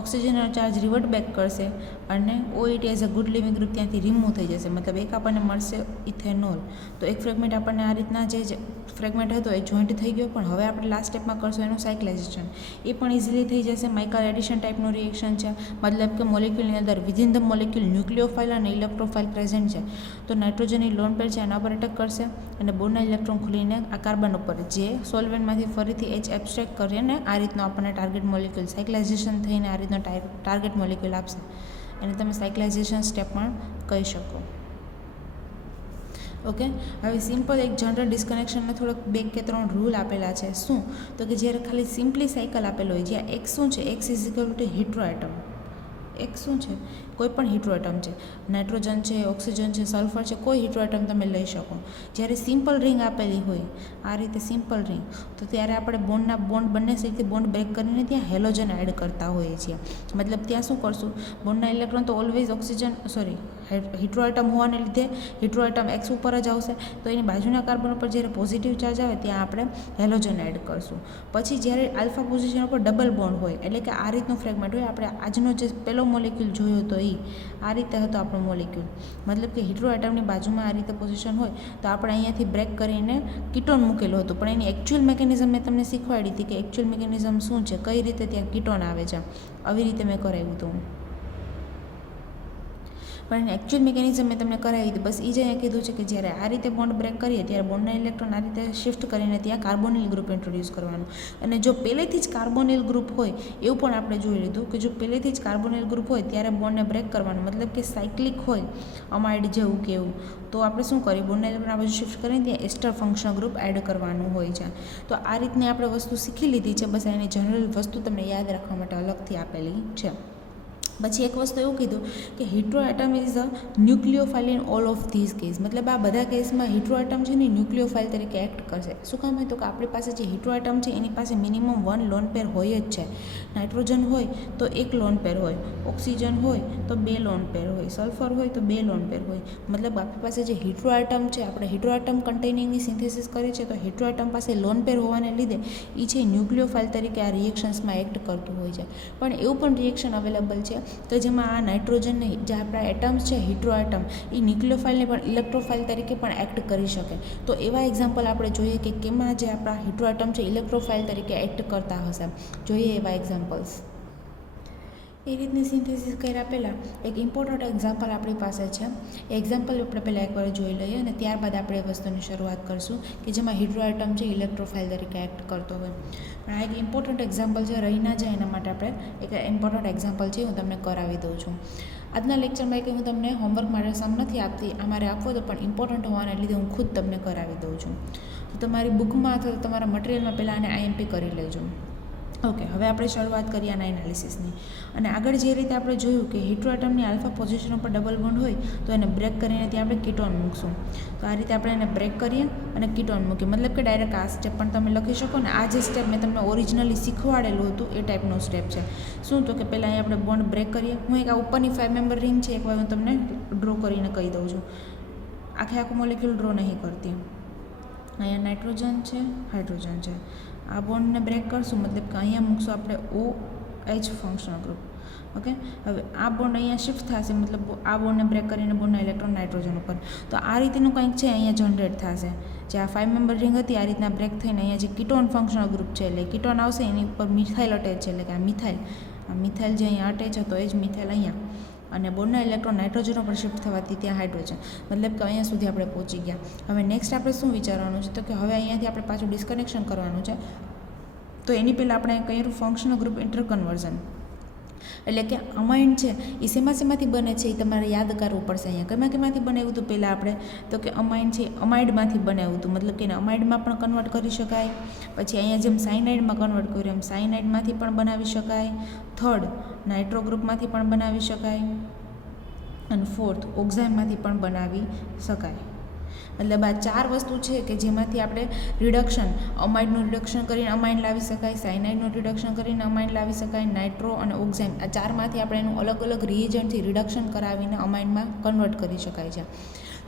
ઓક્સિજનનો ચાર્જ રિવર્ટ બેક કરશે અને OH as a good living group ત્યાંથી રિમૂવ થઈ જશે. મતલબ એક આપણને મળશે ઇથેનોલ. તો એક ફ્રેગમેન્ટ આપણને આ રીતના જે ફ્રેગમેન્ટ હતો એ જોઈન્ટ થઈ ગયો, પણ હવે આપણે લાસ્ટ સ્ટેપમાં કરશું એનું સાયક્લાઇઝેશન. એ પણ ઇઝીલી થઈ જશે. માઇકલ એડિશન ટાઈપનું રિએક્શન છે, મતલબ કે મોલિક્યુલની અંદર વિધિન ધ મોલિક્યુલ ન્યુક્લિયોફાઇલ અને ઇલેક્ટ્રોફાઇલ પ્રેઝન્ટ છે. તો નાઇટ્રોજનની લોન પેર છે એના પર એટેક કરશે અને બોન્ડના ઇલેક્ટ્રોન ખુલીને આ કાર્બન ઉપર જે સોલ્વેન્ટમાંથી ફરીથી H એબ્સ્ટ્રેક્ટ કરીને આ રીતનો આપણને ટાર્ગેટ મોલિક્યુલ સાયક્લાઇઝેશન થઈને આ રીતનો ટાર્ગેટ મોલિક્યુલ આપશે. એને તમે સાયક્લાઇઝેશન સ્ટેપ પણ કહી શકો. ઓકે, હવે સિમ્પલ એક જનરલ ડિસ્કનેક્શનના થોડાક 2 કે 3 રૂલ આપેલા છે. શું તો કે જ્યારે ખાલી સિમ્પલી સાયકલ આપેલો હોય, જ્યાં X શું છે, X is equal to heteroatom. X શું છે, કોઈ પણ હિટ્રોએટમ છે, નાઇટ્રોજન છે, ઓક્સિજન છે, સલ્ફર છે, કોઈ હિટ્રોએટમ તમે લઈ શકો. જ્યારે સિમ્પલ રિંગ આપેલી હોય, આ રીતે સિમ્પલ રિંગ, તો ત્યારે આપણે બોન્ડ બંને સાઈડથી બોન્ડ બ્રેક કરીને ત્યાં હેલોજન એડ કરતા હોઈએ છીએ. મતલબ ત્યાં શું કરશું, બોન્ડના ઇલેક્ટ્રોન તો ઓલવેઝ હિટ્રોએટમ હોવાને લીધે હિટ્રોએટમ X ઉપર જ આવશે. તો એની બાજુના કાર્બન ઉપર જ્યારે પોઝિટિવ ચાર્જ આવે ત્યાં આપણે હેલોજન એડ કરશું. પછી જ્યારે આલ્ફા પોઝિશન ઉપર ડબલ બોન્ડ હોય, એટલે કે આ રીતનું ફ્રેગમેન્ટ હોય, આપણે આજનો જે પહેલો મોલિક્યુલ જોયો હતો આ રીતે હતો આપણો મોલિક્યુલ. મતલબ કે હિટ્રોએટમની બાજુમાં આ રીતે પોઝિશન હોય તો આપણે અહીંયાથી બ્રેક કરીને કીટોન મૂકેલો હતો, પણ એની એકચ્યુઅલ મિકેનિઝમ મેં તમને શીખવાડી હતી કે એકચ્યુઅલ મિકેનિઝમ શું છે, કઈ રીતે ત્યાં કીટોન આવે છે. આવી રીતે મેં કરાવ્યું હતું, પણ એની એકચ્યુઅલ મિકેનિઝમ મેં તમને કરાવી હતી. બસ એ જ અહીંયા કીધું છે કે જ્યારે આ રીતે બોન્ડ બ્રેક કરીએ ત્યારે બોન્ડના ઇલેક્ટ્રોન આ રીતે શિફ્ટ કરીને ત્યાં કાર્બોનિલ ગ્રુપ ઇન્ટ્રોડ્યુસ કરવાનું. અને જો પહેલેથી જ કાર્બોનિલ ગ્રુપ હોય એવું પણ આપણે જોઈ લીધું કે જો પહેલેથી જ કાર્બોનિલ ગ્રુપ હોય ત્યારે બોન્ડને બ્રેક કરવાનું, મતલબ કે સાયક્લિક હોય અમાઇડ જેવું કે એવું, તો આપણે શું કરીએ, બોન્ડના ઇલેક્ટ્રોન આ બાજુ શિફ્ટ કરીને ત્યાં એસ્ટર ફંક્શનલ ગ્રુપ એડ કરવાનું હોય છે. તો આ રીતની આપણે વસ્તુ શીખી લીધી છે. બસ એની જનરલ વસ્તુ તમને યાદ રાખવા માટે અલગથી આપેલી છે. પછી એક વસ્તુ એવું કીધું કે heteroatom is a nucleophile in all of this case. મતલબ આ બધા કેસમાં હિટ્રોએટમ છે ને ન્યુક્લિયોફાઇલ તરીકે એક્ટ કરશે. શું કામ હોય તો કે આપણી પાસે જે હિટ્રોએટમ છે એની પાસે મિનિમમ 1 લોન પેર હોય જ છે. નાઇટ્રોજન હોય તો 1 લોન પેર હોય, ઓક્સિજન હોય તો 2 લોન પેર હોય, સલ્ફર હોય તો 2 લોન પેર હોય. મતલબ આપણી પાસે જે હિટ્રોએટમ છે, આપણે હિટ્રોએટમ કન્ટેનિંગની સિન્થેસિસ કરીએ છીએ તો હિટ્રોએટમ પાસે લોન પેર હોવાને લીધે એ છે ન્યુક્લિયોફાઇલ તરીકે આ રિએક્શન્સમાં એક્ટ કરતું હોય છે. પણ એવું પણ રિએક્શન અવેલેબલ છે તો જેમાં આ નાઇટ્રોજન જે આપણા એટમ્સ છે હિટ્રોએટમ એ ન્યુક્લિયોફાઇલને પણ ઇલેક્ટ્રોફાઇલ તરીકે પણ એક્ટ કરી શકે. તો એવા એક્ઝામ્પલ આપણે જોઈએ કે કેમાં જે આપણા હિટ્રોએટમ છે ઇલેક્ટ્રોફાઇલ તરીકે એક્ટ કરતા હશે. જોઈએ એવા એક્ઝામ્પલ્સ. એ રીતની સિન્થેસિસ કર્યા પહેલાં એક ઇમ્પોર્ટન્ટ એક્ઝામ્પલ આપણી પાસે છે. એ એક્ઝામ્પલ આપણે પહેલાં એકવાર જોઈ લઈએ અને ત્યારબાદ આપણે એ વસ્તુની શરૂઆત કરશું કે જેમાં હિટ્રોએટમ છે ઇલેક્ટ્રોફાઇલ તરીકે એક્ટ કરતો હોય. પણ આ એક ઇમ્પોર્ટન્ટ એક્ઝામ્પલ છે, રહી ના જાય એના માટે આપણે એક ઇમ્પોર્ટન્ટ એક્ઝામ્પલ છે હું તમને કરાવી દઉં છું. આજના લેક્ચરમાં કે હું તમને હોમવર્ક માટે સમ નથી આપતી, આ મારે આપવો તો પણ ઇમ્પોર્ટન્ટ હોવાને લીધે હું ખુદ તમને કરાવી દઉં છું. તો તમારી બુકમાં અથવા તમારા મટિરિયલમાં પહેલાં આને IMP કરી લેજો. ઓકે, હવે આપણે શરૂઆત કરીએ આના એનાલિસિસની. અને આગળ જે રીતે આપણે જોયું કે હિટ્રોએટમની આલ્ફા પોઝિશન ઉપર ડબલ બોન્ડ હોય તો એને બ્રેક કરીને ત્યાં આપણે કીટોન મૂકશું. તો આ રીતે આપણે એને બ્રેક કરીએ અને કીટોન મૂકીએ. મતલબ કે ડાયરેક્ટ આ સ્ટેપ પણ તમે લખી શકો ને. આ જે સ્ટેપ મેં તમને ઓરિજિનલી શીખવાડેલું હતું એ ટાઈપનો સ્ટેપ છે. શું તો કે પહેલાં અહીં આપણે બોન્ડ બ્રેક કરીએ. હું એક આ ઉપરની 5 મેમ્બર રિંગ છે એકવાર હું તમને ડ્રો કરીને કહી દઉં છું. આખું મોલેક્યુલ ડ્રો નહીં કરતી. અહીંયા નાઇટ્રોજન છે, હાઇડ્રોજન છે. આ બોન્ડને બ્રેક કરશું, મતલબ કે અહીંયા મૂકશું આપણે OH ફંક્શનલ ગ્રુપ. ઓકે, હવે આ બોન્ડ અહીંયા શિફ્ટ થશે, મતલબ આ બોન્ડને બ્રેક કરીને બોન્ડના ઇલેક્ટ્રોન નાઇટ્રોજન ઉપર. તો આ રીતનું કંઈક છે અહીંયા જનરેટ થશે. જે આ 5 મેમ્બર રિંગ હતી આ રીતના બ્રેક થઈને અહીંયા જે કીટોન ફંક્શનલ ગ્રુપ છે એટલે કીટોન આવશે, એની ઉપર મિથાઇલ અટેચ છે, એટલે કે આ મિથાઇલ જે અહીંયા અટેચ હતો એ જ મિથાઇલ અહીંયા, અને બોન્ડના ઇલેક્ટ્રોન નાઇટ્રોજન ઉપર શિફ્ટ થવાથી ત્યાં હાઇડ્રોજન, મતલબ કે અહીંયા સુધી આપણે પહોંચી ગયા. હવે નેક્સ્ટ આપણે શું વિચારવાનું છે, તો કે હવે અહીંયાથી આપણે પાછું ડિસ્કનેક્શન કરવાનું છે. તો એની પહેલાં આપણે કર્યું ફંક્શનલ ગ્રુપ ઇન્ટરકન્વર્ઝન. એટલે કે અમાઇન છે એ શેમાંથી બને છે એ તમારે યાદ કરવું પડશે. અહીંયા કેમાંથી બનાવ્યું હતું પહેલાં આપણે, તો કે અમાઇન છે અમાઇડમાંથી બનાવ્યું હતું, મતલબ કે એને અમાઇડમાં પણ કન્વર્ટ કરી શકાય. પછી અહીંયા જેમ સાયનાઇડમાં કન્વર્ટ કર્યું એમ સાયનાઇડમાંથી પણ બનાવી શકાય. થર્ડ નાઇટ્રો ગ્રુપમાંથી પણ બનાવી શકાય. અને ફોર્થ ઓક્ઝાઇમમાંથી પણ બનાવી શકાય. મતલબ આ 4 વસ્તુ છે કે જેમાંથી આપણે રિડક્શન, અમાઇડનું રિડક્શન કરીને અમાઇન લાવી શકાય, સાયનાઇડનું રિડક્શન કરીને અમાઇન લાવી શકાય, નાઇટ્રો અને ઓક્ઝાઇમ, આ 4માંથી આપણે એનું અલગ અલગ રિએજન્ટથી રિડક્શન કરાવીને અમાઇનમાં કન્વર્ટ કરી શકાય છે.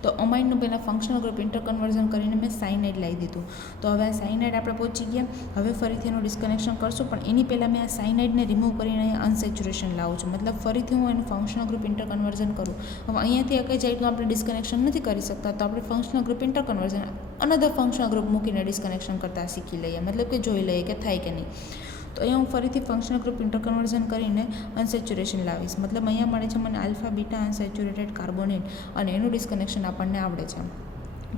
તો અમાઇનનું પહેલાં ફંક્શનલ ગ્રુપ ઇન્ટરકન્વર્ઝન કરીને મેં સાયનાઇડ લાવી દીધું. તો હવે આ સાયનાઇડ આપણે પહોંચી ગયા. હવે ફરીથી એનું ડિસ્કનેક્શન કરશું, પણ એની પહેલાં મેં આ સાયનાઇડને રિમૂવ કરીને અહીંયા અનસેચ્યુરેશન લાવું છું. મતલબ ફરીથી હું એનું ફંક્શનલ ગ્રુપ ઇન્ટરકન્વર્ઝન કરું. હવે અહીંયાથી કઈ જાતનું આપણે ડિસ્કનેક્શન નથી કરી શકતા, તો આપણે functional group interconversion another functional group મૂકીને ડિસ્કનેક્શન કરતાં શીખી લઈએ, મતલબ કે જોઈ લઈએ કે થાય કે નહીં. તો અહીંયા હું ફરીથી ફંક્શનલ ગ્રુપ ઇન્ટરકન્વર્ઝન કરીને અનસેચ્યુરેશન લાવીશ. મતલબ અહીંયા મળે છે મને આલ્ફા બીટા અનસેચ્યુરેટેડ કાર્બોનેટ, અને એનું ડિસ્કનેક્શન આપણને આવડે છે.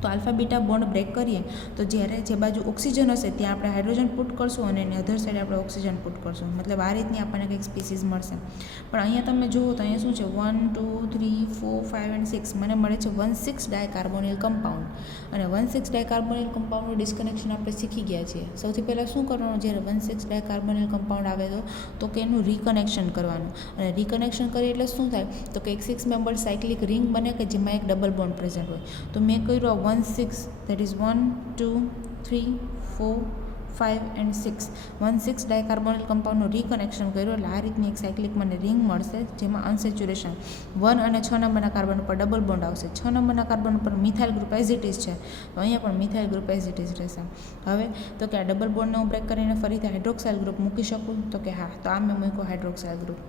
તો આલ્ફા બીટા બોન્ડ બ્રેક કરીએ તો જ્યારે જે બાજુ ઓક્સિજન હશે ત્યાં આપણે હાઇડ્રોજન પુટ કરશું અને એની અધર સાઈડ આપણે ઓક્સિજન પુટ કરશું. મતલબ આ રીતની આપણને કંઈક સ્પીસીસ મળશે. પણ અહીંયા તમે જુઓ તો અહીંયા શું છે 1 2 3 4 5 અને 6 મને મળે છે 1,6 ડાયકાર્બોનિલ કમ્પાઉન્ડ. અને 1,6 ડાયકાર્બોનિલ કમ્પાઉન્ડનું ડિસ્કનેક્શન આપણે શીખી ગયા છીએ. સૌથી પહેલાં શું કરવાનું, જ્યારે 1,6 ડાયકાર્બોનિલ કમ્પાઉન્ડ આવે તો કે એનું રિકનેક્શન કરવાનું. અને રિકનેક્શન કરીએ એટલે શું થાય, તો કે એક 6 મેમ્બર સાયક્લિક રિંગ બને કે જેમાં એક ડબલ બોન્ડ પ્રેઝન્ટ હોય. તો મેં કર્યું 1,6, that is 1 2 3 4 5 and 6, 1,6 ડાયકાર્બોનિલ કમ્પાઉન્ડનું રિકનેક્શન કર્યું એટલે આ રીતની એક સાયક્લિક મને રિંગ મળશે, જેમાં અનસેચ્યુરેશન 1 અને 6 નંબરના કાર્બન ઉપર ડબલ બોન્ડ આવશે. 6 નંબરના કાર્બન ઉપર methyl group as it is છે, તો અહીંયા પણ methyl group as it is રહેશે. હવે તો કે આ ડબલ બોન્ડને હું બ્રેક કરીને ફરીથી હાઇડ્રોક્સાઇલ ગ્રુપ મૂકી શકું, તો કે હા, તો આ મેં મૂક્યો હાઇડ્રોક્સાઇલ ગ્રુપ.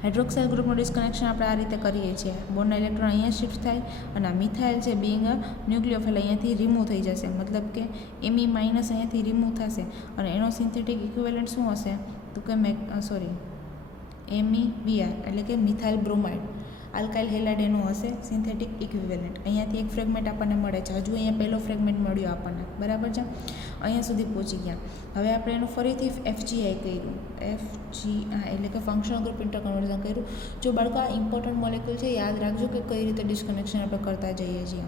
હાઇડ્રોક્સાઇલ ગ્રુપનું ડિસ્કનેક્શન આપણે આ રીતે કરીએ છીએ. બોન્ડના ઇલેક્ટ્રોન અહીંયા શિફ્ટ થાય અને આ મિથાઇલ છે બિંગ ન્યુક્લિયોફાઇલ અહીંયાથી રિમૂવ થઈ જશે, મતલબ કે Me- અહીંયાથી રિમૂવ થશે અને એનો સિન્થેટિક ઇક્વિવેલન્ટ શું હશે, તો કે MEBr એટલે કે મિથાઇલ બ્રોમાઇડ આલ્કાઇલ હેલાઇડ એનું હશે સિન્થેટિક ઇક્વિવેલન્ટ. અહીંયાથી એક ફ્રેગમેન્ટ આપણને મળે છે. હજુ અહીંયા પહેલો ફ્રેગમેન્ટ મળ્યો આપણને, બરાબર છે. અહીંયા સુધી પહોંચી ગયા. હવે આપણે એનું ફરીથી FGI કર્યું, FGI એટલે કે ફંક્શનલ ગ્રુપ ઇન્ટરકન્વર્ઝન કર્યું. જો બાળકો આ ઇમ્પોર્ટન્ટ મોલેક્યુલ છે, યાદ રાખજો કે કઈ રીતે ડિસ્કનેક્શન આપણે કરતા જઈએ છીએ.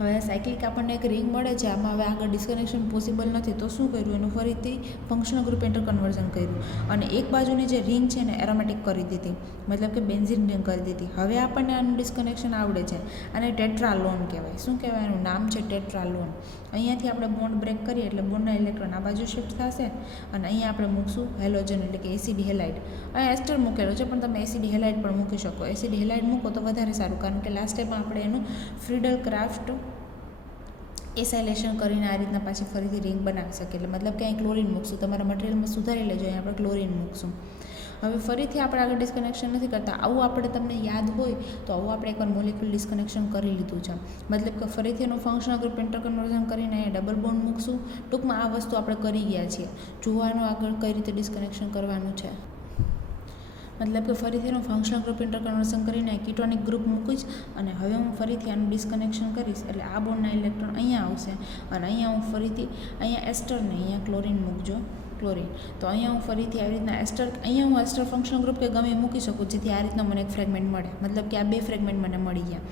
હવે સાયક્લિક આપણને એક રિંગ મળે છે, આમાં હવે આગળ ડિસ્કનેક્શન પોસિબલ નથી, તો શું કર્યું, એનું ફરીથી ફંક્શનલ ગ્રુપ ઇન્ટરકન્વર્ઝન કર્યું અને એક બાજુની જે રિંગ છે ને એરોમેટિક કરી દીધી, મતલબ કે બેન્ઝીન રિંગ કરી દીધી. હવે આપણને આનું ડિસ્કનેક્શન આવડે છે. આને ટેટ્રાલોન કહેવાય. શું કહેવાય, એનું નામ છે ટેટ્રાલોન. અહીંયાથી આપણે બોન્ડ બ્રેક કરીએ એટલે બોન્ડના ઇલેક્ટ્રોન આ બાજુ શિફ્ટ થશે અને અહીંયા આપણે મૂકશું હેલોજન એટલે કે એસિડ હેલાઇડ. અહીંયા એસ્ટર મૂકેલો છે, પણ તમે એસિડ હેલાઇડ પણ મૂકી શકો. એસિડ હેલાઇડ મૂકો તો વધારે સારું, કારણ કે લાસ્ટ ટાઈમ આપણે એનું ફ્રીડલ ક્રાફ્ટ એસાઇલેશન કરીને આ રીતના પાછી ફરીથી રિંગ બનાવી શકીએ. એટલે મતલબ કે અહીં ક્લોરિન મૂકશું, તમારા મટીરિયલમાં સુધારી લેજો, અહીં આપણે ક્લોરિન મૂકશું. હવે ફરીથી આપણે આગળ ડિસ્કનેક્શન નથી કરતા. આવું આપણે તમને યાદ હોય તો આવું આપણે એકવાર મોલેક્યુલ ડિસ્કનેક્શન કરી લીધું છે. મતલબ કે ફરીથી એનું ફંક્શનલ ગ્રુપ ઇન્ટરકન્વર્ઝન કરીને અહીંયા ડબલ બોન્ડ મૂકશું. ટૂંકમાં આ વસ્તુ આપણે કરી ગયા છીએ. જોવાનું આગળ કઈ રીતે ડિસ્કનેક્શન કરવાનું છે. મતલબ કે ફરીથી એનું ફંક્શનલ ગ્રુપ ઇન્ટરકન્વર્ઝન કરીને કીટોનિક ગ્રુપ મૂકીશ અને હવે હું ફરીથી આનું ડિસ્કનેક્શન કરીશ એટલે આ બોન્ડના ઇલેક્ટ્રોન અહીંયા આવશે અને અહીંયા હું ફરીથી અહીંયા એસ્ટરને અહીંયા ક્લોરિન મૂકજો, ક્લોરિન. તો અહીંયા હું ફરીથી આવી રીતના અહીંયા હું એસ્ટર ફંક્શનલ ગ્રુપ કે ગમે મૂકી શકું, જેથી આ રીતના મને એક ફ્રેગમેન્ટ મળે. મતલબ કે આ 2 ફ્રેગમેન્ટ મને મળી ગયા.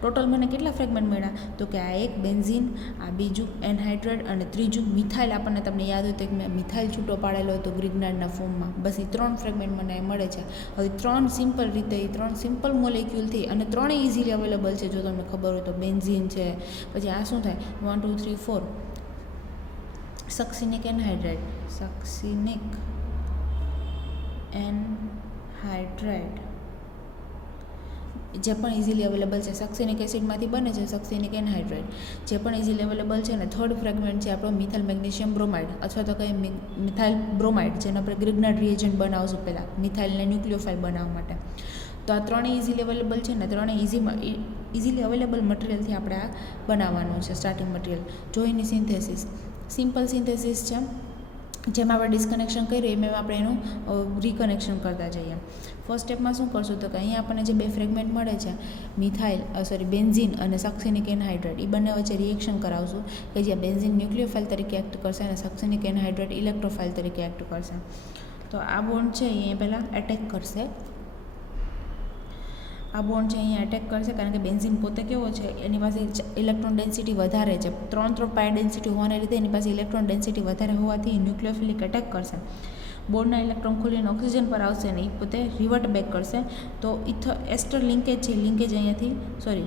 ટોટલ મને કેટલા ફ્રેગમેન્ટ મળ્યા, તો કે આ એક બેન્ઝીન, આ બીજું એનહાઇડ્રેટ અને ત્રીજું મિથાઇલ. આપણને તમને યાદ હોય તો મેં મિથાઇલ છૂટો પાડેલો હતો ગ્રિગ્નાર્ડના ફોર્મમાં. બસ એ 3 ફ્રેગમેન્ટ મને મળે છે. હવે 3 સિમ્પલ રીતે, એ 3 સિમ્પલ મોલેક્યુલથી, અને 3 ઇઝીલી અવેલેબલ છે જો તમને ખબર હોય તો. બેન્ઝીન છે, પછી આ શું થાય 1 2 3 4 સક્સિનિક એનહાઇડ્રેટ, સક્સિનિક એનહાઇડ્રેટ જે પણ ઇઝીલી અવેલેબલ છે સક્સેનિક એસિડમાંથી બને છે સક્સેનિક એનહાઇડ્રેટ. જે પણ ઇઝીલી અવેલેબલ છે ને થર્ડ ફ્રેગમેન્ટ છે આપણો મિથાઇલ મેગ્નેશિયમ બ્રોમાઇડ અથવા તો કંઈ મિથાઇલ બ્રોમાઇડ, જેનો આપણે ગ્રિગ્નાર્ડ રિએજન્ટ બનાવશું પહેલાં મિથાઇલને ન્યુક્લિયોફાઇલ બનાવવા માટે. તો આ ત્રણેય ઇઝીલી અવેલેબલ છે ને ત્રણેય ઇઝીલી અવેલેબલ મટીરિયલથી આપણે આ બનાવવાનું છે સ્ટાર્ટિંગ મટીરિયલ. જો એની સિન્થેસિસ સિમ્પલ સિન્થેસિસ છે, જેમાં આપણે ડિસ્કનેક્શન કર્યું એમ આપણે એનું રિકનેક્શન કરતા જઈએ. ફર્સ્ટ સ્ટેપમાં શું કરશું તો કે અહીંયા આપણને જે બે ફ્રેગમેન્ટ મળે છે બેન્ઝીન અને સક્સેનિક એનહાઇડ્રેટ, એ બંને વચ્ચે રિએક્શન કરાવશું કે જ્યાં બેન્ઝીન ન્યુક્લિયોફાઇલ તરીકે એક્ટ કરશે અને સક્સેનિક એનહાઇડ્રેટ ઇલેક્ટ્રોફાઇલ તરીકે એક્ટ કરશે. તો આ બોન્ડ છે એ પહેલાં એટેક કરશે. આ બોન્ડ છે અહીંયા એટેક કરશે કારણ કે બેન્ઝીન પોતે કેવો છે, એની પાસે ઇલેક્ટ્રોન ડેન્સિટી વધારે છે, 3 પાય ડેન્સિટી હોવાને લીધે એની પાસે ઇલેક્ટ્રોન ડેન્સિટી વધારે હોવાથી ન્યુક્લિયોફિલિક એટેક કરશે. બોન્ડના ઇલેક્ટ્રોન ખુલીને ઓક્સિજન પર આવશે અને એ પોતે રિવર્ટ બેક કરશે. તો એસ્ટર લિંકેજ છે, લિંકેજ અહીંયાથી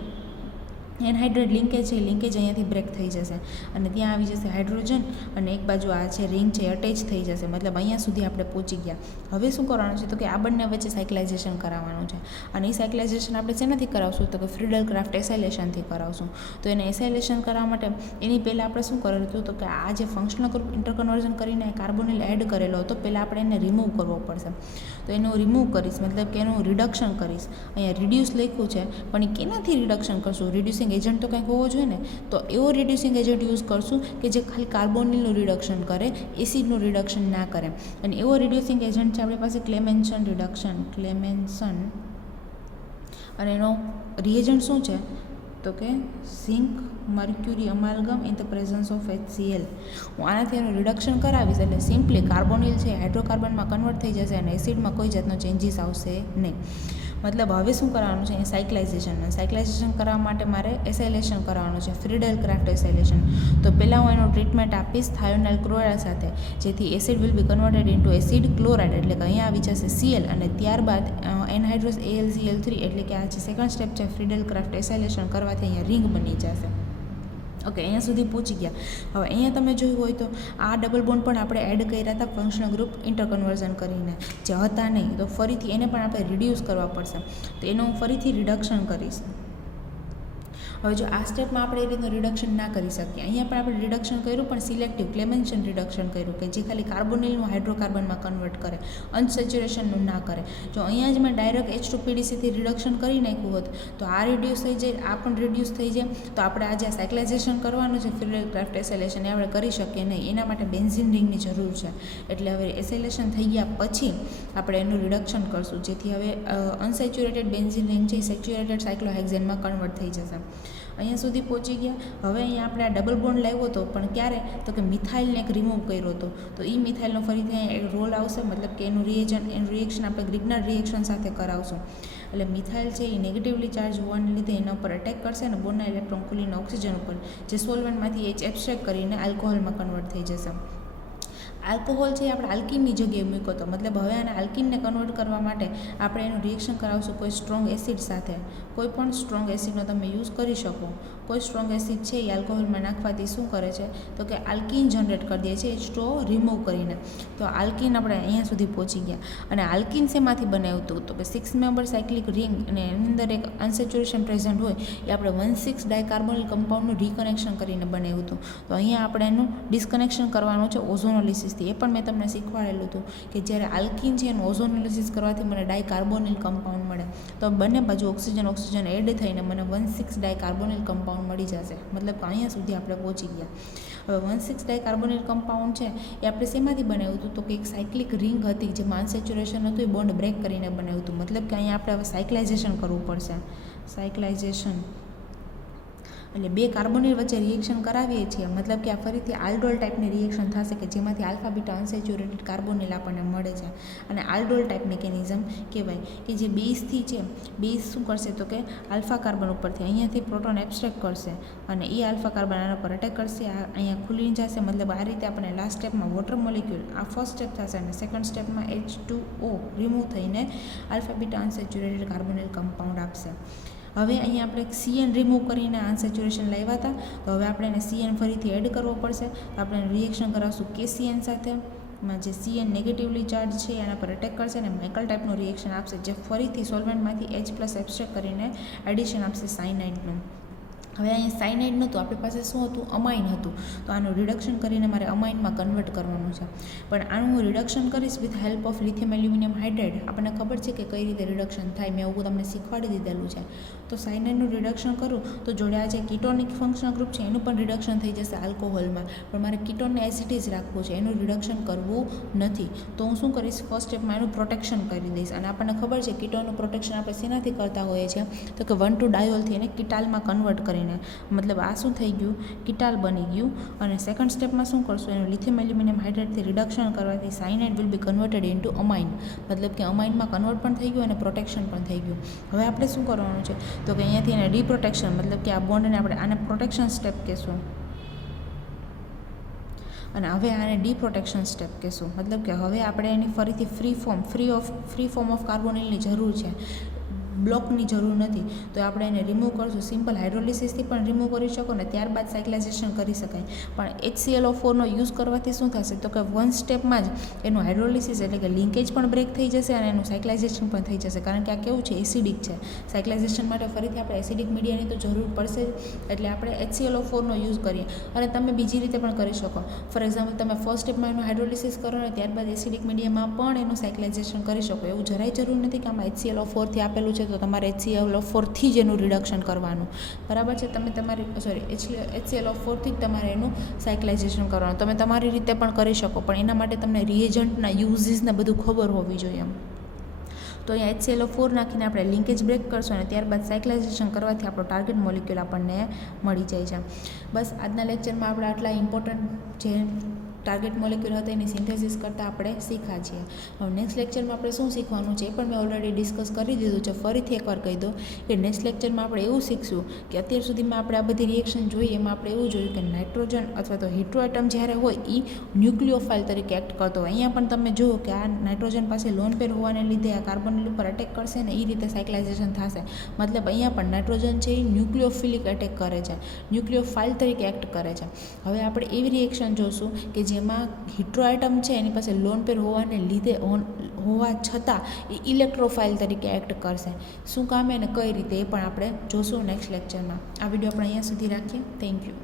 એનહાઇડ્રેટ લિંકેજ છે, લિંકેજ અહીંયાથી બ્રેક થઈ જશે અને ત્યાં આવી જશે હાઇડ્રોજન અને એક બાજુ આ છે રિંગ છે અટેચ થઈ જશે. મતલબ અહીંયા સુધી આપણે પહોંચી ગયા. હવે શું કરવાનું છે તો કે આ બંને વચ્ચે સાયક્લાઇઝેશન કરાવવાનું છે અને એ સાયક્લાઇઝેશન આપણે શેનાથી કરાવશું તો કે ફ્રીડલ ક્રાફ્ટ એસાઇલેશનથી કરાવશું. તો એને એસાઇલેશન કરાવવા માટે એની પહેલાં આપણે શું કરેલું હતું તો કે આ જે ફંક્શનલ ગ્રુપ ઇન્ટરકન્વર્ઝન કરીને કાર્બોનિલ એડ કરેલો હતો, પહેલાં આપણે એને રિમૂવ કરવો પડશે. તો એનું રિમૂવ કરીશ, મતલબ કે એનું રિડક્શન કરીશ. અહીંયા રિડ્યુસ લખ્યું છે પણ એ કેનાથી રિડક્શન કરશું? રિડ્યુસિંગ એજન્ટ તો કંઈક હોવો જોઈએ ને. તો એવો રિડ્યુસિંગ એજન્ટ યુઝ કરશું કે જે ખાલી કાર્બોનિલનું રિડક્શન કરે, એસિડનું રિડક્શન ના કરે. અને એવો રિડ્યુસિંગ એજન્ટ છે આપણી પાસે ક્લેમેન્સન રિડક્શન, અને એનો રિએજન્ટ શું છે તો કે zinc mercury amalgam in the presence of HCl. હું આનાથી એનું રિડક્શન કરાવીશ એટલે સિમ્પલી કાર્બોનિલ છે હાઇડ્રોકાર્બનમાં કન્વર્ટ થઈ જશે અને એસિડમાં કોઈ જાતનો ચેન્જીસ આવશે નહીં. મતલબ હવે શું કરવાનું છે એ સાયક્લાઇઝેશન કરવા માટે મારે એસાઇલેશન કરવાનું છે, ફ્રીડલ ક્રાફ્ટ એસાઇલેશન. તો પહેલાં હું એનું ટ્રીટમેન્ટ આપીશ થાયોનાઇલ ક્લોરાઇડ સાથે, જેથી acid will be converted into acid chloride, એટલે કે અહીંયા આવી જશે Cl અને ત્યારબાદ એનહાઇડ્રોસ AlCl3, એટલે કે આ જે સેકન્ડ સ્ટેપ છે ફ્રીડલ ક્રાફ્ટ એસાઇલેશન કરવાથી અહીંયા રિંગ બની જશે. ઓકે, અહીંયા સુધી પહોંચી ગયા. હવે અહીંયા તમે જોયું હોય તો આ ડબલ બોન્ડ પણ આપણે એડ કર્યા હતા ફંક્શનલ ગ્રુપ ઇન્ટરકન્વર્ઝન કરીને, જે હતા નહીં. તો ફરીથી એને પણ આપણે રિડ્યુસ કરવા પડશે. તો એનું હું ફરીથી રિડક્શન કરીશ. હવે જો આ સ્ટેપમાં આપણે એ રીતનું રિડક્શન ના કરી શકીએ, અહીંયા પણ આપણે રિડક્શન કર્યું પણ સિલેક્ટિવ ક્લેમેન્સન રિડક્શન કર્યું કે જે ખાલી કાર્બોનિલનું હાઇડ્રોકાર્બનમાં કન્વર્ટ કરે, અનસેચ્યુરેશનનું ના કરે. જો અહીંયા જ મેં ડાયરેક્ટ H2PDCથી રિડક્શન કરી નાખ્યું હોત તો આ રિડ્યુસ થઈ જાય, આ પણ રિડ્યુસ થઈ જાય. તો આપણે આ જે સાયક્લાઇઝેશન કરવાનું છે ફ્રીડલ ક્રાફ્ટ એસાઇલેશન એ આપણે કરી શકીએ નહીં. એના માટે બેન્ઝીન રિંગની જરૂર છે. એટલે હવે એસાઇલેશન થઈ ગયા પછી આપણે એનું રિડક્શન કરશું, જેથી હવે અનસેચ્યુરેટેડ બેન્ઝીન રિંગ છે એ સેચ્યુરેટેડ સાયક્લોહેક્ઝેનમાં કન્વર્ટ થઈ જશે. અહીંયા સુધી પહોંચી ગયા. હવે અહીંયા આપણે આ ડબલ બોન્ડ લાવ્યો હતો પણ ક્યારે તો કે મિથાઇલને એક રિમૂવ કર્યો હતો. તો એ મિથાઇલનો ફરીથી અહીંયા એક રોલ આવશે, મતલબ કે એનું રિએક્શન આપણે ગ્રિગ્નાર્ડ રિએક્શન સાથે કરાવશું. એટલે મિથાઇલ છે એ નેગેટિવલી ચાર્જ હોવાને લીધે એના ઉપર અટેક કરશે અને બોન્ડના ઇલેક્ટ્રોન ખુલીને ઓક્સિજન ઉપર જે સોલ્વન્ટમાંથી H એબ્સ્ટ્રેક્ટ કરીને આલ્કોહોલમાં કન્વર્ટ થઈ જશે. આલ્કોહોલ છે એ આપણે આલ્કીનની જગ્યાએ મૂક્યો હતો, મતલબ હવે આને આલ્કીનને કન્વર્ટ કરવા માટે આપણે એનું રિએક્શન કરાવશું કોઈ સ્ટ્રોંગ એસિડ સાથે. કોઈ પણ સ્ટ્રોંગ એસિડનો તમે યુઝ કરી શકો. કોઈ સ્ટ્રોંગ એસિડ છે એ આલ્કોહોલમાં નાખવાથી શું કરે છે તો કે આલ્કીન જનરેટ કરી દે છે H2O રિમૂવ કરીને. તો આલ્કીન આપણે અહીંયા સુધી પહોંચી ગયા. અને આલ્કીન શેમાંથી બનાવ્યું હતું તો કે 6 મેમ્બર સાયક્લિક રિંગ અને એની અંદર એક અનસેચ્યુરેશન પ્રેઝન્ટ હોય એ આપણે 1,6 ડાયકાર્બોનિલ કમ્પાઉન્ડનું રિકનેક્શન કરીને બનાવ્યું હતું. તો અહીંયા આપણે એનું ડિસ્કનેક્શન કરવાનું છે ઓઝોનોલિસિસ. એ પણ મેં તમને શીખવાડેલું હતું કે જ્યારે આલ્કીન છે એનું ઓઝોનોલિસિસ કરવાથી મને ડાયકાર્બોનિલ કમ્પાઉન્ડ મળે. તો બંને બાજુ ઓક્સિજન એડ થઈને મને 1,6 ડાયકાર્બોનિલ કમ્પાઉન્ડ મળી જશે. મતલબ કે અહીંયા સુધી આપણે પહોંચી ગયા. હવે 1,6 ડાયકાર્બોનિલ કમ્પાઉન્ડ છે એ આપણે શેમાંથી બનાવ્યું હતું તો કે એક સાયક્લિક રિંગ હતી જેમાં અનસેચ્યુરેશન હતું, એ બોન્ડ બ્રેક કરીને બનાવ્યું હતું. મતલબ કે અહીંયા આપણે હવે સાયક્લાઇઝેશન કરવું પડશે. સાયક્લાઇઝેશન એટલે બે કાર્બોનિલ વચ્ચે રિએક્શન કરાવીએ છીએ, મતલબ કે આ ફરીથી આલ્ડોલ ટાઈપની રિએક્શન થશે કે જેમાંથી આલ્ફા બીટા અનસેચ્યુરેટેડ કાર્બોનિલ આપણને મળે છે. અને આલ્ડોલ ટાઈપ મિકેનિઝમ કહેવાય કે જે બેઝથી છે, બેઝ શું કરશે તો કે આલ્ફા કાર્બન ઉપરથી અહીંયાથી પ્રોટોન એબ્સ્ટ્રેક્ટ કરશે અને એ આલ્ફા કાર્બન આના પર અટેક કરશે, આ અહીંયા ખુલી જશે. મતલબ આ રીતે આપણે લાસ્ટ સ્ટેપમાં વોટર મોલિક્યુલ આ ફર્સ્ટ સ્ટેપ થશે અને સેકન્ડ સ્ટેપમાં H2O રિમૂવ થઈને alpha beta unsaturated carbonyl compound આપશે. હવે અહીંયા આપણે CN રિમૂવ કરીને અનસેચ્યુરેશન લાવ્યા હતા, તો હવે આપણે એને CN ફરીથી એડ કરવો પડશે. તો આપણે રિએક્શન કરાવશું KCN સાથે માં જે CN નેગેટિવલી ચાર્જ છે એના પર અટેક કરશે અને માઇકલ ટાઈપનું રિએક્શન આપશે, જે ફરીથી સોલ્વન્ટમાંથી H+ એબ્સ્ટ્રેક્ટ કરીને એડિશન આપશે સાયનાઇડનું. હવે અહીંયા સાયનાઇડ નહોતું, આપણી પાસે શું હતું? અમાઇન હતું. તો આનું રિડક્શન કરીને મારે અમાઇનમાં કન્વર્ટ કરવાનું છે. પણ આનું હું રિડક્શન કરીશ with help of lithium aluminium hydrate. આપણને ખબર છે કે કઈ રીતે રિડક્શન થાય, મેં એવું તમને શીખવાડી દીધેલું છે. તો સાયનાઇડનું રિડક્શન કરું તો જોડે આ જે કીટોનિક ફંક્શનલ ગ્રુપ છે એનું પણ રિડક્શન થઈ જશે આલ્કોહોલમાં. પણ મારે કીટોનને એઝ ઇટ ઇઝ રાખવું છે, એનું રિડક્શન કરવું નથી. તો હું શું કરીશ? ફર્સ્ટ સ્ટેપમાં એનું પ્રોટેક્શન કરી દઈશ. અને આપણને ખબર છે કીટોનનું પ્રોટેક્શન આપણે શેનાથી કરતા હોઈએ છીએ? તો કે 1,2-ડાયોલથી એને કીટાલમાં કન્વર્ટ કરીને, મતલબ આ શું થઈ ગયું? કીટાલ બની ગયું. અને સેકન્ડ સ્ટેપમાં શું કરશું? એનું લિથિયમ એલ્યુમિનિયમ હાઇડ્રેટથી રિડક્શન કરવાથી cyanide will be converted into amine. મતલબ કે અમાઇનમાં કન્વર્ટ પણ થઈ ગયું અને પ્રોટેક્શન પણ થઈ ગયું. હવે આપણે શું કરવાનું છે? તો કે અહીંયાથી એને ડીપ્રોટેક્શન, મતલબ કે આ બોન્ડને આપણે આને પ્રોટેક્શન સ્ટેપ કહેશું અને હવે આને ડીપ્રોટેક્શન સ્ટેપ કહેશું. મતલબ કે હવે આપણે એની ફરીથી ફ્રી ફોર્મ ઓફ કાર્બોનિલની જરૂર છે, બ્લોકની જરૂર નથી. તો આપણે એને રિમૂવ કરશું. સિમ્પલ હાઇડ્રોલિસિસથી પણ રિમૂવ કરી શકો ને ત્યારબાદ સાયક્લાઇઝેશન કરી શકાય. પણ HClO4નો યુઝ કરવાથી શું થશે? તો કે વન સ્ટેપમાં જ એનું હાઇડ્રોલિસિસ એટલે કે લિંકેજ પણ બ્રેક થઈ જશે અને એનું સાયક્લાઇઝેશન પણ થઈ જશે. કારણ કે આ કેવું છે? એસિડિક છે. સાયક્લાઇઝેશન માટે ફરીથી આપણે એસિડિક મીડિયાની તો જરૂર પડશે જ. એટલે આપણે HClO4નો યુઝ કરીએ. અને તમે બીજી રીતે પણ કરી શકો. ફોર એક્ઝામ્પલ, તમે ફર્સ્ટ સ્ટેપમાં એનું હાઇડ્રોલિસિસ કરો ને ત્યારબાદ એસિડિક મીડિયામાં પણ એનું સાયક્લાઇઝેશન કરી શકો. એવું જરાય જરૂર નથી કે આમાં HClO4થી આપેલું છે તો તમારે HClO4થી જ એનું રિડક્શન કરવાનું. બરાબર છે? તમે તમારી HClO4થી જ તમારે એનું સાયક્લાઇઝેશન કરવાનું. તમે તમારી રીતે પણ કરી શકો, પણ એના માટે તમને રિએજન્ટના યુઝીસને બધું ખબર હોવી જોઈએ એમ. તો અહીંયા HClO4 નાખીને આપણે લિંકેજ બ્રેક કરશું અને ત્યારબાદ સાયક્લાઇઝેશન કરવાથી આપણો ટાર્ગેટ મોલિક્યુલ આપણને મળી જાય છે. બસ આજના લેક્ચરમાં આપણે આટલા ઇમ્પોર્ટન્ટ જે ટાર્ગેટ મોલિક્યુલ હતા એની સિન્થેસિસ કરતાં આપણે શીખ્યા છીએ. હવે નેક્સ્ટ લેક્ચરમાં આપણે શું શીખવાનું છે એ પણ મેં ઓલરેડી ડિસ્કસ કરી દીધું છે. ફરીથી એકવાર કહી દો કે નેક્સ્ટ લેક્ચરમાં આપણે એવું શીખશું કે અત્યાર સુધીમાં આપણે આ બધી રિએક્શન જોઈએ એમાં આપણે એવું જોયું કે નાઇટ્રોજન અથવા તો હેટ્રોએટમ જ્યારે હોય એ ન્યુક્લિયોફાઇલ તરીકે એક્ટ કરતો હોય. અહીંયા પણ તમે જુઓ કે આ નાઇટ્રોજન પાસે લોન પેર હોવાને લીધે આ કાર્બોનિલ ઉપર અટેક કરશે ને એ રીતે સાયક્લાઇઝેશન થશે. મતલબ અહીંયા પણ નાઇટ્રોજન છે એ ન્યુક્લિયોફિલિક એટેક કરે છે, ન્યુક્લિયોફાઇલ તરીકે એક્ટ કરે છે. હવે આપણે એવી રિએક્શન જોશું કે જેમાં હેટ્રોએટમ છે એની પાસે લોન પેર હોવાને લીધે હોવા છતાં એ ઇલેક્ટ્રોફાઇલ તરીકે એક્ટ કરશે. શું કામે અને કઈ રીતે એ પણ આપણે જોશું નેક્સ્ટ લેક્ચરમાં. આ વિડીયો આપણે અહીંયા સુધી રાખીએ. Thank you.